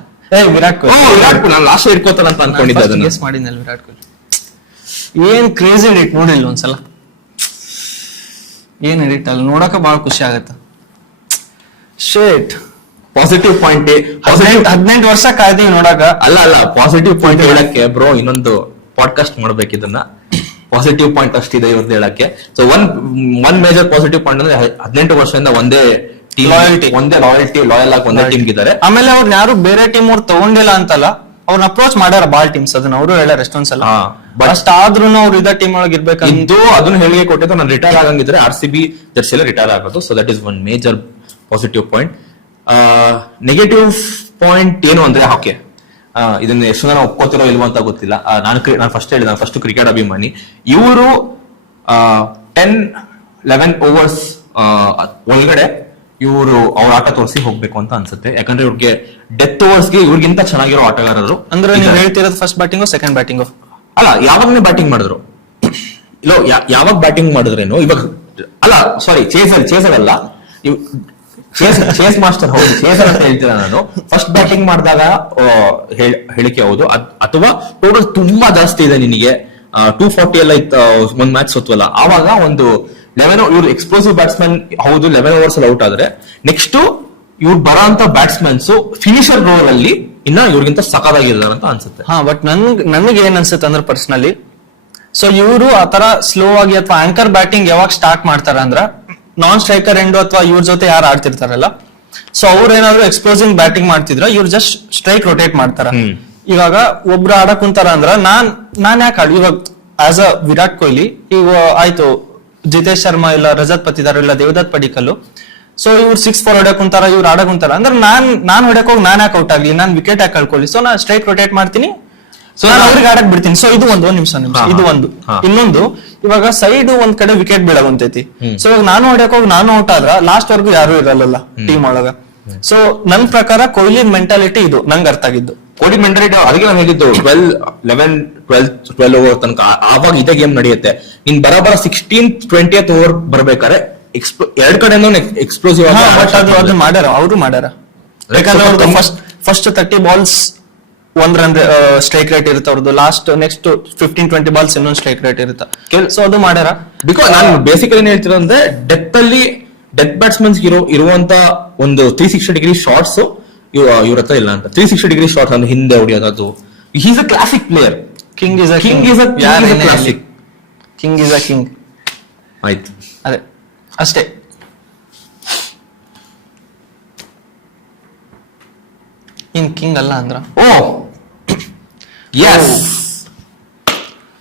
ವಿರಾಟ್ ಕೊಹ್ಲಿ ನಾನು ಲಾಸ್ಟ್ ಇಟ್ಕೋತಾನ ಅಂತ ಅನ್ಕೊಂಡಿದ್ದೆ. ಅದನ್ನ ಗೆಸ್ ಮಾಡಿದ್ನಲ್ಲ ವಿರಾಟ್ ಕೊಹ್ಲಿ. ಏನ್ ಕ್ರೇಜಿ ಎಡಿಟ್ ನೋಡಿಲ್ಲ ಒಂದ್ಸಲ. ಏನ್ ಎಡಿಟ್ ಅಲ್ಲ, ನೋಡಕ ಬಹಳ ಖುಷಿ ಆಗತ್ತ. ಶೇಟ್ ಪಾಸಿಟಿವ್ ಪಾಯಿಂಟ್ 18 ವರ್ಷ ಕಾಯ್ದೀವಿ ನೋಡಕ. ಅಲ್ಲ ಪಾಸಿಟಿವ್ ಪಾಯಿಂಟ್ ಹೇಳಕ್ಕೆ ಬ್ರೋ ಇನ್ನೊಂದು ಪಾಡ್ಕಾಸ್ಟ್ ಮಾಡ್ಬೇಕು ಇದನ್ನ. ಪಾಸಿಟಿವ್ ಪಾಯಿಂಟ್ ಅಷ್ಟಿದೆ ಇವ್ರದ್ದು ಹೇಳಕ್ಕೆ. So one major positive point ಅಂದ್ರೆ 18 ವರ್ಷದಿಂದ ಒಂದೇ ಲಾಯಲ್ ಆಗಿ ಒಂದೇ ಟೀಮ್ ಇದ್ದಾರೆ. ಆಮೇಲೆ ಅವ್ರನ್ನ ಯಾರು ಬೇರೆ ಟೀಮ್ ಅವ್ರು ತಗೊಂಡಿಲ್ಲ ಅಂತಲ್ಲ, ಅವ್ರನ್ನ ಅಪ್ರೋಚ್ ಮಾಡ್ಯಾರ ಬಾಲ್ ಟೀಮ್ಸ್. ಅದನ್ನ ಅವರು ಹೇಳ್ಯಾರ ಎಷ್ಟೊಂದ್ಸಲ. ಅಷ್ಟ ಆದ್ರೂ ಅವ್ರು ಇದ ಟೀಮ್ ಒಳಗೆ ಇರ್ಬೇಕಂತ ಅದನ್ನ ಹೇಳಿಕೆ ಕೊಟ್ಟಿದ್ದು. ನಾನು ರಿಟೈರ್ ಆಗಂಗಿದ್ರೆ RCB ಜರ್ಸಿಯಲ್ಲಿ ರಿಟೈರ್ ಆಗೋದು. So that is one major positive point. Negative point ಏನು ಅಂದ್ರೆ ಹಾಕಿ, ಇದನ್ನ ಎಷ್ಟು ಜನ ಒಪ್ಕೋತಿರೋ ಇಲ್ವೋ ಅಂತ ಗೊತ್ತಿಲ್ಲ. ನಾನು ಫಸ್ಟ್ ಕ್ರಿಕೆಟ್ ಅಭಿಮಾನಿ. ಇವರು 10-11 overs ಒಳಗಡೆ ಇವರು ಅವ್ರ ಆಟ ತೋರಿಸಿ ಹೋಗ್ಬೇಕು ಅಂತ ಅನ್ಸುತ್ತೆ. ಯಾಕಂದ್ರೆ ಇವ್ರಿಗೆ ಡೆತ್ ಓವರ್ಸ್ಗೆ ಇವ್ರಿಗಿಂತ ಚೆನ್ನಾಗಿರೋ ಆಟಗಾರರು. ಅಂದ್ರೆ ನೀವು ಹೇಳ್ತಿರೋದು ಫಸ್ಟ್ ಬ್ಯಾಟಿಂಗು ಸೆಕೆಂಡ್ ಬ್ಯಾಟಿಂಗು? ಅಲ್ಲ, ಯಾವಾಗನೇ ಬ್ಯಾಟಿಂಗ್ ಮಾಡಿದ್ರು. ಇಲ್ಲ, ಯಾವಾಗ ಬ್ಯಾಟಿಂಗ್ ಮಾಡಿದ್ರೇನು ಇವಾಗ ಅಲ್ಲ, ಸಾರಿ, ಚೇಸರ್ ಅಲ್ಲ, ಚೇಸ್ ಮಾಸ್ಟರ್. ಹೌದು, ಚೇಸರ್ ಅಂತ ಹೇಳ್ತೀರ ನಾನು. ಫಸ್ಟ್ ಬ್ಯಾಟಿಂಗ್ ಮಾಡಿದಾಗ ಹೇಳಿಕೆ ಹೌದು. ಅಥವಾ ಟೋಟಲ್ ತುಂಬಾ ಜಾಸ್ತಿ ಇದೆ ನಿನಗೆ, 240 ಎಲ್ಲ ಇತ್ತು ಒಂದ್ ಮ್ಯಾಚ್ ಸೋತ್ವಲ್ಲ, ಆವಾಗ ಒಂದು 11 ಇವ್ರು ಎಕ್ಸ್ಪ್ಲೋಸಿವ್ ಬ್ಯಾಟ್ಸ್ಮನ್ ಹೌದು. 11 overs ಅಲ್ಲಿ ಔಟ್ ಆದ್ರೆ ನೆಕ್ಸ್ಟ್ ಇವ್ರು ಬರೋ ಅಂತ ಬ್ಯಾಟ್ಸ್ಮನ್ಸ್ ಫಿನಿಶರ್ ರೋಲ್ ಅಲ್ಲಿ ಇನ್ನ ಇವ್ರಿಗಿಂತ ಸಖತ್ತಾಗಿದ್ದಾರೆ ಅಂತ ಅನ್ಸುತ್ತೆ. ಹಾ, ಬಟ್ ನನಗೆ ಏನ್ ಅನ್ಸುತ್ತೆ ಅಂದ್ರೆ ಪರ್ಸನಲಿ, ಸೊ ಇವರು ಆತರ ಸ್ಲೋ ಆಗಿ ಅಥವಾ ಆಂಕರ್ ಬ್ಯಾಟಿಂಗ್ ಯಾವಾಗ ಸ್ಟಾರ್ಟ್ ಮಾಡ್ತಾರ ಅಂದ್ರ ನಾನ್ ಸ್ಟ್ರೈಕರ್ ಎಂಡ್ ಅಥವಾ ಇವ್ರ ಜೊತೆ ಯಾರು ಆಡ್ತಿರ್ತಾರಲ್ಲ, ಸೊ ಅವ್ರ ಏನಾದ್ರು ಎಕ್ಸ್ಪ್ಲೋಸಿಂಗ್ ಬ್ಯಾಟಿಂಗ್ ಮಾಡ್ತಿದ್ರ, ಇವ್ರು ಜಸ್ಟ್ ಸ್ಟ್ರೈಕ್ ರೊಟೇಟ್ ಮಾಡ್ತಾರ. ಇವಾಗ ಒಬ್ರು ಆಡಕ್ ಕುಂತಾರ ಅಂದ್ರ ನಾನ್ ಯಾಕೆ ಇವಾಗ ಆಸ್ ಅ ವಿರಾಟ್ ಕೊಹ್ಲಿ ಈಗ ಆಯ್ತು, ಜಿತೇಶ್ ಶರ್ಮಾ ಇಲ್ಲ ರಜತ್ ಪತಿದಾರ್ ಇಲ್ಲ ದೇವದತ್ ಪಡಿಕಲ್, ಸೊ ಇವ್ರು 6-4 ಹೊಡಕ್ ಕುಂತಾರ, ಇವ್ರು ಆಡಕ್ ಕುಂತಾರ ಅಂದ್ರೆ ನಾನ್ ಹೊಡಕ್ ಹೋಗಿ ನಾನ್ ಯಾಕೆ ಔಟ್ ಆಗ್ಲಿ, ನಾನ್ ವಿಕೆಟ್ ಯಾಕೆ ಕಳ್ಕೊಳ್ಳಿ, ಸೊ ನಾ ಸ್ಟ್ರೈಕ್ ರೊಟೇಟ್ ಮಾಡ್ತೀನಿ, ಸೊ ನಾನು ಅವ್ರಿಗೆ ಆಡಕ್ ಬಿಡ್ತೀನಿ. ಸೊ ಇದು ಒಂದ್ ನಿಮಿಷ ಇದು ಒಂದು. ಇನ್ನೊಂದು, ಇವಾಗ ಸೈಡ್ ಒಂದ್ ಕಡೆ ವಿಕೆಟ್ ಬೀಳಗುಂತೈತಿ, ಸೊ ಇವಾಗ ನಾನು ಹೊಡ್ಯಕ್ ಹೋಗಿ ನಾನು ಔಟ್ ಆದ್ರ ಲಾಸ್ಟ್ ವರ್ಗು ಯಾರು ಇರಲ್ಲ ಟೀಮ್ ಒಳಗ. ಸೊ ನನ್ ಪ್ರಕಾರ ಕೊಹ್ಲಿ ಮೆಂಟಾಲಿಟಿ ಇದು ನಂಗೆ ಅರ್ಥ ಆಗಿದ್ದು. ಕೊಹ್ಲಿ ಮೆಂಟಾಲಿಟಿ ಅದಕ್ಕೆ ನಾನು ಹೇಳಿದ್ದು 12 ಓವರ್ ತನಕ ಆವಾಗ ಇದೇ ಗೇಮ್ ನಡೆಯುತ್ತೆ. ನೀನ್ ಬರಬರ 16th 20th ಓವರ್ ಬರ್ಬೇಕಾದ್ರೆ ಎರಡ್ ಕಡೆ ಎಕ್ಸ್ಪ್ಲೋಸಿವ್ ಅದು ಮಾಡ್ಯಾರ, ಅವರು ಮಾಡ್ಯಾರ. ಯಾಕಂದ್ರೆ ಅವ್ರದ್ದು first 30 balls 1 run strike rate ಇರುತ್ತೆ ಅವ್ರದ್ದು, ಲಾಸ್ಟ್ ನೆಕ್ಸ್ಟ್ 15-20 ಬಾಲ್ಸ್ ಇನ್ನೊಂದು ಸ್ಟ್ರೈಕ್ ರೇಟ್ ಇರುತ್ತೆ. ಸೊ ಅದು ಮಾಡ್ಯಾರ. ಬಿಕಾಸ್ ನಾನು ಬೇಸಿಕಲಿ ಏನ್ ಹೇಳ್ತೀರ ಅಂದ್ರೆ ಡೆತ್ ಬ್ಯಾಟ್ಸ್ಮನ್ಸ್ ಇರುವಂತ ಒಂದು 360 ಡಿಗ್ರಿ ಶಾಟ್ಸ್ ಇವ್ರ ಹತ್ರ ಇಲ್ಲ ಅಂತ. 360 ಡಿಗ್ರಿ ಶಾಟ್ಸ್ ಅಂದ್ರೆ ಹಿಂದೆ ಹೊಡಿಯೋದು. He's a classic player. King is a classic. King is a king. ಆಯ್ತು, ಅದೇ ಅಷ್ಟೇ. ಇನ್ ಕಿಂಗ್ ಅಲ್ಲ ಅಂದ್ರ ಓ ಯಸ್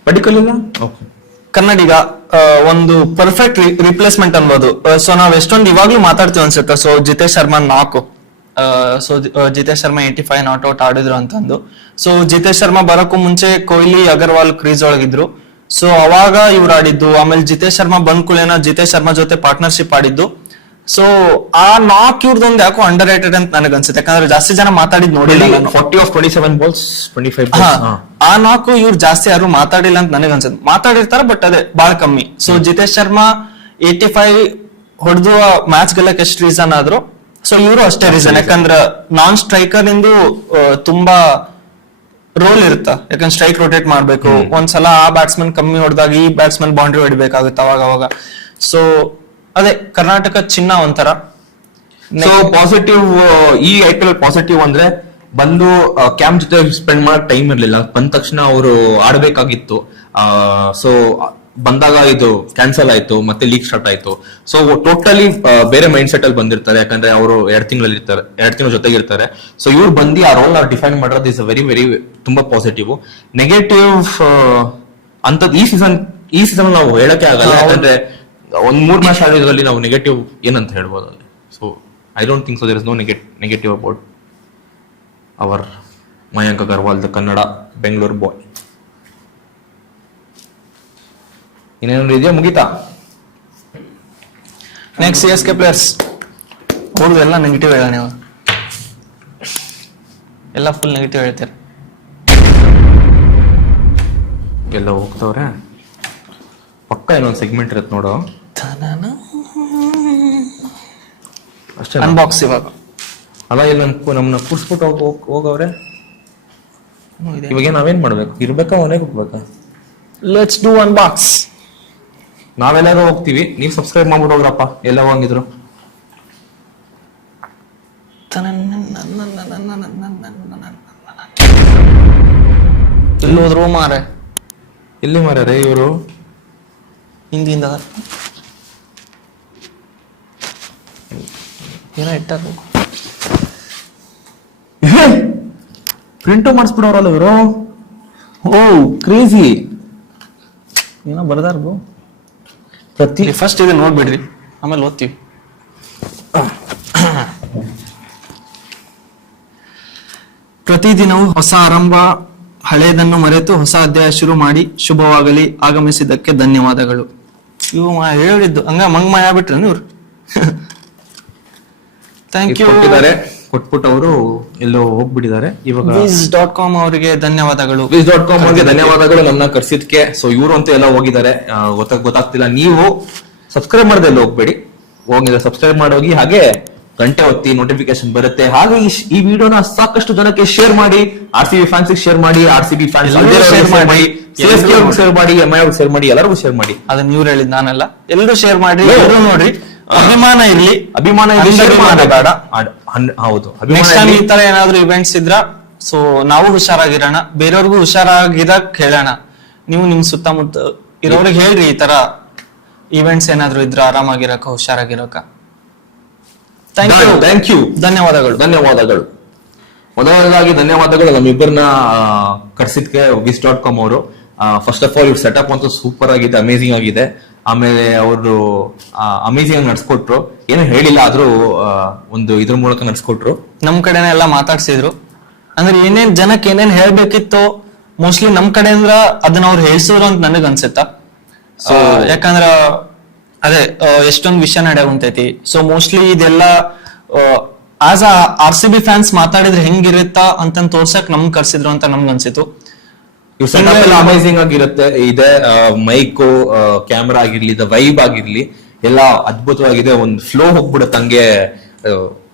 ಪಡಿಕಲ್ ಇಲ್ಲ. ಕನ್ನಡಿಗ ಒಂದು ಪರ್ಫೆಕ್ಟ್ ರಿಪ್ಲೇಸ್ಮೆಂಟ್ ಅನ್ಬೋದು. ಸೊ ನಾವ್ ಎಷ್ಟೊಂದು ಇವಾಗ್ಲೂ ಮಾತಾಡ್ತೀವಿ ಅನ್ಸುತ್ತೆ. ಸೊ ಜಿತೇಶ್ ಶರ್ಮಾ ನಾಲ್ಕು, so Jitesh Sharma 85 not out ಆಡಿದ್ರು ಅಂತಂದು. ಸೊ ಜಿತೇಶ್ ಶರ್ಮಾ ಬರೋಕ್ಕೂ ಮುಂಚೆ ಕೊಹ್ಲಿ ಅಗರ್ವಾಲ್ ಕ್ರೀಸ್ ಒಳಗಿದ್ರು. ಸೊ ಅವಾಗ ಇವ್ರು ಆಡಿದ್ದು. ಆಮೇಲೆ ಜಿತೇಶ್ ಶರ್ಮಾ ಬಂದ್ ಕೂಡಲೇನ ಜಿತೇಶ್ ಶರ್ಮಾ ಜೊತೆ ಪಾರ್ಟ್ನರ್ಶಿಪ್ ಆಡಿದ್ದು. ಸೊ ಆ ನಾಕ್ ಇವ್ರದೊಂದು ಯಾಕೋ ಅಂಡರ್ ರೇಟೆಡ್ ಅಂತ ನನಗೆ ಅನ್ಸುತ್ತೆ, ಯಾಕಂದ್ರೆ ಜಾಸ್ತಿ ಜನ ಮಾತಾಡಿದ್ ನೋಡಿಲ್ಲ. 40 of 27 balls 25 ಆ ನಾಲ್ಕು ಇವ್ರು ಜಾಸ್ತಿ ಯಾರು ಮಾತಾಡಿಲ್ಲ ಅಂತ ನನಗೆ ಅನ್ಸುತ್ತೆ. ಮಾತಾಡಿರ್ತಾರ ಬಟ್ ಅದೇ ಬಾಳ ಕಮ್ಮಿ. ಸೊ ಜಿತೇಶ್ ಶರ್ಮಾ 85 ಹೊಡೆದು ಮ್ಯಾಚ್ ಗೆಲ್ಲಕ್ಕೆ ಎಷ್ಟು ರೀಸನ್ ಆದ್ರು, ಸೊ ಇವರು ಅಷ್ಟೇ ರೀಸನ್. ಯಾಕಂದ್ರ ನಾನ್ ಸ್ಟ್ರೈಕರ್ ಇಂದು ತುಂಬಾ ರೋಲ್ ಇರುತ್ತ. ಯಾಕಂದ್ರೆ ಸ್ಟ್ರೈಕ್ ರೊಟೇಟ್ ಮಾಡ್ಬೇಕು. ಒಂದ್ಸಲ ಆ ಬ್ಯಾಟ್ಸ್ಮನ್ ಕಮ್ಮಿ ಹೊಡೆದಾಗ ಈ ಬ್ಯಾಟ್ಸ್ಮನ್ ಬೌಂಡ್ರಿ ಹೊಡಿಬೇಕಾಗುತ್ತೆ ಅವಾಗ. ಸೊ ಅದೇ ಕರ್ನಾಟಕ ಚಿನ್ನ ಒಂಥರ. ಸೊ ಪಾಸಿಟಿವ್ ಈ IPL ಪಾಸಿಟಿವ್ ಅಂದ್ರೆ ಬಂದು ಕ್ಯಾಂಪ್ ಜೊತೆ ಸ್ಪೆಂಡ್ ಮಾಡಕ್ ಟೈಮ್ ಇರ್ಲಿಲ್ಲ. ಬಂದ ತಕ್ಷಣ ಅವರು ಆಡ್ಬೇಕಾಗಿತ್ತು. ಸೊ ಬಂದಾಗ ಇದು ಕ್ಯಾನ್ಸಲ್ ಆಯ್ತು, ಮತ್ತೆ ಲೀಗ್ ಸ್ಟಾರ್ಟ್ ಆಯ್ತು. ಸೊ ಟೋಟಲಿ ಬೇರೆ ಮೈಂಡ್ ಸೆಟ್ ಅಲ್ಲಿ ಬಂದಿರ್ತಾರೆ. ಯಾಕಂದ್ರೆ ಅವರು 2 ತಿಂಗಳಲ್ಲಿ ಇರ್ತಾರೆ, 2 ತಿಂಗಳ ಜೊತೆಗೆ ಇರ್ತಾರೆ. ಸೊ ಇವ್ರು ಬಂದು ಆ ರೋಲ್ ಡಿಫೈನ್ ಮಾಡೋದು ಇಸ್ ವೆರಿ ವೆರಿ ತುಂಬಾ ಪಾಸಿಟಿವ್. ನೆಗೆಟಿವ್ ಅಂತದ್ ಈ ಸೀಸನ್ ನಾವು ಹೇಳಕ್ಕೆ ಆಗಲ್ಲ. ಯಾಕಂದ್ರೆ ಒಂದ್ 3 ಮ್ಯಾಚ್ ಆಡಿದ್ರಲ್ಲಿ ನಾವು ನೆಗೆಟಿವ್ ಏನಂತ ಹೇಳ್ಬೋದು ಅಲ್ಲಿ. So I don't think so there is no negative about our Mayank Agarwal, the Kannada Bengaluru boy. ಇನ್ನೇನಾದ್ರು ಇದೆಯಾ? ಮುಗಿತಾ? ನೆಕ್ಸ್ಟ್ CSK ಪ್ಲೇಯರ್ಸ್ ಅವ್ರದ್ದು ಎಲ್ಲ ನೆಗೆಟಿವ್ ಹೇಳ, ನೀವು ಎಲ್ಲ ಫುಲ್ ನೆಗೆಟಿವ್ ಹೇಳ್ತೀರ. ಎಲ್ಲ ಹೋಗ್ತವ್ರೆ. ಪಕ್ಕ ಇನ್ನೊಂದು ಸೆಗ್ಮೆಂಟ್ ಇರುತ್ತೆ ನೋಡು ಅಷ್ಟೇ. ಅನ್ಬಾಕ್ಸ್ ಇವಾಗ ಅಲ್ಲ, ಇಲ್ಲ ನಮ್ಮನ್ನ ಕೂರ್ಸ್ಬಿಟ್ಟು ಹೋಗವ್ರೆ. ಇವಾಗ ನಾವೇನ್ ಮಾಡ್ಬೇಕು? ಇರ್ಬೇಕಾ ಮನೆಗೆ ಹೋಗ್ಬೇಕಾ? Let's do unbox. ನಾವೆಲ್ಲಾರು ಹೋಗ್ತೀವಿ, ನೀವು ಸಬ್ಸ್ಕ್ರೈಬ್ ಮಾಡ್ಬಿಟ್ಟು ಹೋಗ್ರಪ್ಪ ಎಲ್ಲ ಹೋಗಿದ್ರು. ಎಲ್ಲಿ ಹೋದ್ರು ಮಾರೆ? ಎಲ್ಲಿ ಮಾರ್ಯಾರೆ ಇವರು? ಹಿಂದಿಂದ ಏನೋ ಇಟ್ಟಾರ. ಪ್ರಿಂಟು ಮಾಡಿಸ್ಬಿಡೋರಲ್ಲ ಇವರು. ಓ ಕ್ರೇಜಿ. ಏನೋ ಬರ್ದಾರ್ದು. ಪ್ರತಿ ಫಸ್ಟ್ ಇದೆ ನೋಡ್ಬಿಡ್ರಿ, ಆಮೇಲೆ ಓದ್ತೀವಿ. ಪ್ರತಿದಿನವೂ ಹೊಸ ಆರಂಭ, ಹಳೆಯದನ್ನು ಮರೆತು ಹೊಸ ಅಧ್ಯಾಯ ಶುರು ಮಾಡಿ ಶುಭವಾಗಲಿ. ಆಗಮಿಸಿದ್ದಕ್ಕೆ ಧನ್ಯವಾದಗಳು. ಇವು ಹೇಳಿದ್ದು ಹಂಗ ಮಂಗ್ ಮಾಯ ಬಿಟ್ರೆ ಇವ್ರು. Thank you. ಕೊಟ್ಬಿಟ್ಟು ಅವರು ಎಲ್ಲೋ ಹೋಗ್ಬಿಟ್ಟಿದ್ದಾರೆ. ಇವಾಗ Viz.com ಅವರಿಗೆ ಧನ್ಯವಾದಗಳು. Viz.com ಅವರಿಗೆ ಧನ್ಯವಾದಗಳು ನಮ್ಮನ್ನ ಕರ್ಸಿದ್ಕೆ. ಸೊ ಇವರು ಅಂತ ಎಲ್ಲ ಹೋಗಿದ್ದಾರೆ, ಗೊತ್ತಾಗ್ತಿಲ್ಲ. ನೀವು ಸಬ್ಸ್ಕ್ರೈಬ್ ಮಾಡದೆ ಎಲ್ಲ ಹೋಗ್ಬೇಡಿ, ಹೋಗಿದ್ರೆ ಸಬ್ಸ್ಕ್ರೈಬ್ ಮಾಡೋಗಿ, ಹಾಗೆ ಗಂಟೆ ಒತ್ತಿ ನೋಟಿಫಿಕೇಶನ್ ಬರುತ್ತೆ. ಹಾಗೆ ಈ ವಿಡಿಯೋನ ಸಾಕಷ್ಟು ಜನಕ್ಕೆ ಶೇರ್ ಮಾಡಿ. RCB ಫ್ಯಾನ್ಸ್ ಶೇರ್ ಮಾಡಿ, RCB ಫ್ಯಾನ್ಸ್ ಶೇರ್ ಮಾಡಿ, CSK ಶೇರ್ ಮಾಡಿ, MI ಶೇರ್ ಮಾಡಿ, ಎಲ್ಲರಿಗೂ ಶೇರ್ ಮಾಡಿ. ಅದನ್ನ ಇವ್ರು ಹೇಳಿದ್ ನಾನೆಲ್ಲ. ಎಲ್ಲರೂ ಶೇರ್ ಮಾಡಿ, ಎಲ್ಲರೂ ನೋಡ್ರಿ. ಅಭಿಮಾನ ಇರ್ಲಿ, ಅಭಿಮಾನ ಬೇಡ. ಹೌದು, ನೆಕ್ಸ್ಟ್ ಟೈಮ್ ಈ ತರ ಏನಾದ್ರು ಇವೆಂಟ್ಸ್ ಇದ್ರ ಸೊ ನಾವು ಹುಷಾರಾಗಿರೋಣ, ಬೇರೆಯವ್ರಿಗೂ ಹುಷಾರಾಗಿರಕ್ ಹೇಳೋಣ. ನೀವು ನಿಮ್ ಸುತ್ತಮುತ್ತ ಇರೋರಿಗೆ ಹೇಳ್ರಿ ಈ ತರ ಈವೆಂಟ್ಸ್ ಏನಾದ್ರು ಇದ್ರ ಆರಾಮಾಗಿರಕ ಹುಷಾರಾಗಿರಕ. Thank you. ಧನ್ಯವಾದಗಳು. ಧನ್ಯವಾದಗಳು. ಮೊದಲನೇದಾಗಿ ಧನ್ಯವಾದಗಳು ನಮ್ಮಿಬ್ಬರನ್ನ ಕರ್ಸಿದ್ಕೆ Wish.com ಅವರು. ಫಸ್ಟ್ ಆಫ್ ಆಲ್ ಇವ್ರ ಸೆಟಪ್ ಅಂತೂ ಸೂಪರ್ ಆಗಿದೆ, ಅಮೇಸಿಂಗ್ ಆಗಿದೆ. ಆಮೇಲೆ ಅವರು ಅಮೇಸಿಂಗ್ ಆಗಿ ನಡ್ಸ್ಕೊಟ್ರು, ಏನು ಹೇಳಿಲ್ಲ ಆದ್ರೂ ಒಂದು ಇದ್ರ ಮೂಲಕ ನಡ್ಸ್ಕೊಟ್ರು. ನಮ್ ಕಡೆನೆ ಎಲ್ಲ ಮಾತಾಡ್ಸಿದ್ರು. ಅಂದ್ರೆ ಏನೇನ್ ಜನಕ್ಕೆ ಏನೇನ್ ಹೇಳ್ಬೇಕಿತ್ತು ಮೋಸ್ಟ್ಲಿ ನಮ್ ಕಡೆಯಿಂದ ಅದನ್ನ ಅವ್ರು ಹೇಳ್ಸಿದ್ರು ಅಂತ ನನಗ್ ಅನ್ಸುತ್ತ. ಸೊ ಯಾಕಂದ್ರ ಅದೇ ಎಷ್ಟೊಂದು ವಿಷಯ ನಡೆಯುಂತೈತಿ. ಸೊ ಮೋಸ್ಟ್ಲಿ ಇದೆಲ್ಲ ಆಸ್ ಅ RCB ಫ್ಯಾನ್ಸ್ ಮಾತಾಡಿದ್ರೆ ಹೆಂಗಿರುತ್ತಾ ಅಂತ ತೋರ್ಸಕ್ ನಮ್ಗ್ ಕರ್ಸಿದ್ರು ಅಂತ ನಮ್ಗೆ ಅನ್ಸಿತ್ತು. ಇವ್ ಸೆಟಪ್ ಎಲ್ಲ ಅಮೇಸಿಂಗ್ ಆಗಿರುತ್ತೆ. ಇದೆ ಮೈಕ್, ಕ್ಯಾಮ್ರಾ ಆಗಿರ್ಲಿ, ವೈಬ್ ಆಗಿರ್ಲಿ ಎಲ್ಲ ಅದ್ಭುತವಾಗಿದೆ. ಒಂದು ಫ್ಲೋ ಹೋಗ್ಬಿಡುತ್ತೆ ಹಂಗೆ.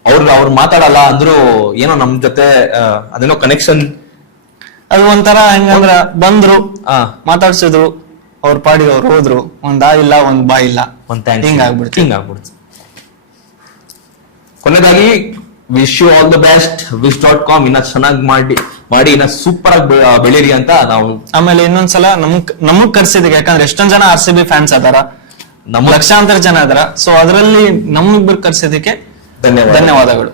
ಅವ್ರು ಮಾತಾಡಲ್ಲ ಅಂದ್ರೂ ಏನೋ ನಮ್ ಜೊತೆ ಅದೇನೋ ಕನೆಕ್ಷನ್. ಅದು ಒಂಥರ ಹೆಂಗಂದ್ರ ಬಂದ್ರು ಮಾತಾಡ್ಸಿದ್ರು, ಅವ್ರ ಪಾಡಿಗೆ ಅವ್ರು ಹೋದ್ರು, ಒಂದ್ ಆ ಇಲ್ಲ ಒಂದ್ ಬಾ ಇಲ್ಲ, ಹಿಂಗಾಗ್ಬಿಡ್ತು. ಕೊನೆಯದಾಗಿ wish you all the best. Wish.com ಇನ್ನ ಚೆನ್ನಾಗಿ ಮಾಡಿ ಇನ್ನ ಸೂಪರ್ ಆಗಿ ಬೆಳೀರಿ ಅಂತ ನಾವು. ಆಮೇಲೆ ಇನ್ನೊಂದ್ಸಲ ನಮಗ್ ಕರ್ಸಿದಕ್ಕೆ, ಯಾಕಂದ್ರೆ ಎಷ್ಟೊಂದ್ ಜನ RCB ಫ್ಯಾನ್ಸ್ ಅದಾರ, ಲಕ್ಷಾಂತರ ಜನ ಅದಾರ. ಸೊ ಅದರಲ್ಲಿ ನಮ್ಮಿಬ್ಬರು ಕರ್ಸಿದಕ್ಕೆ ಧನ್ಯವಾದಗಳು.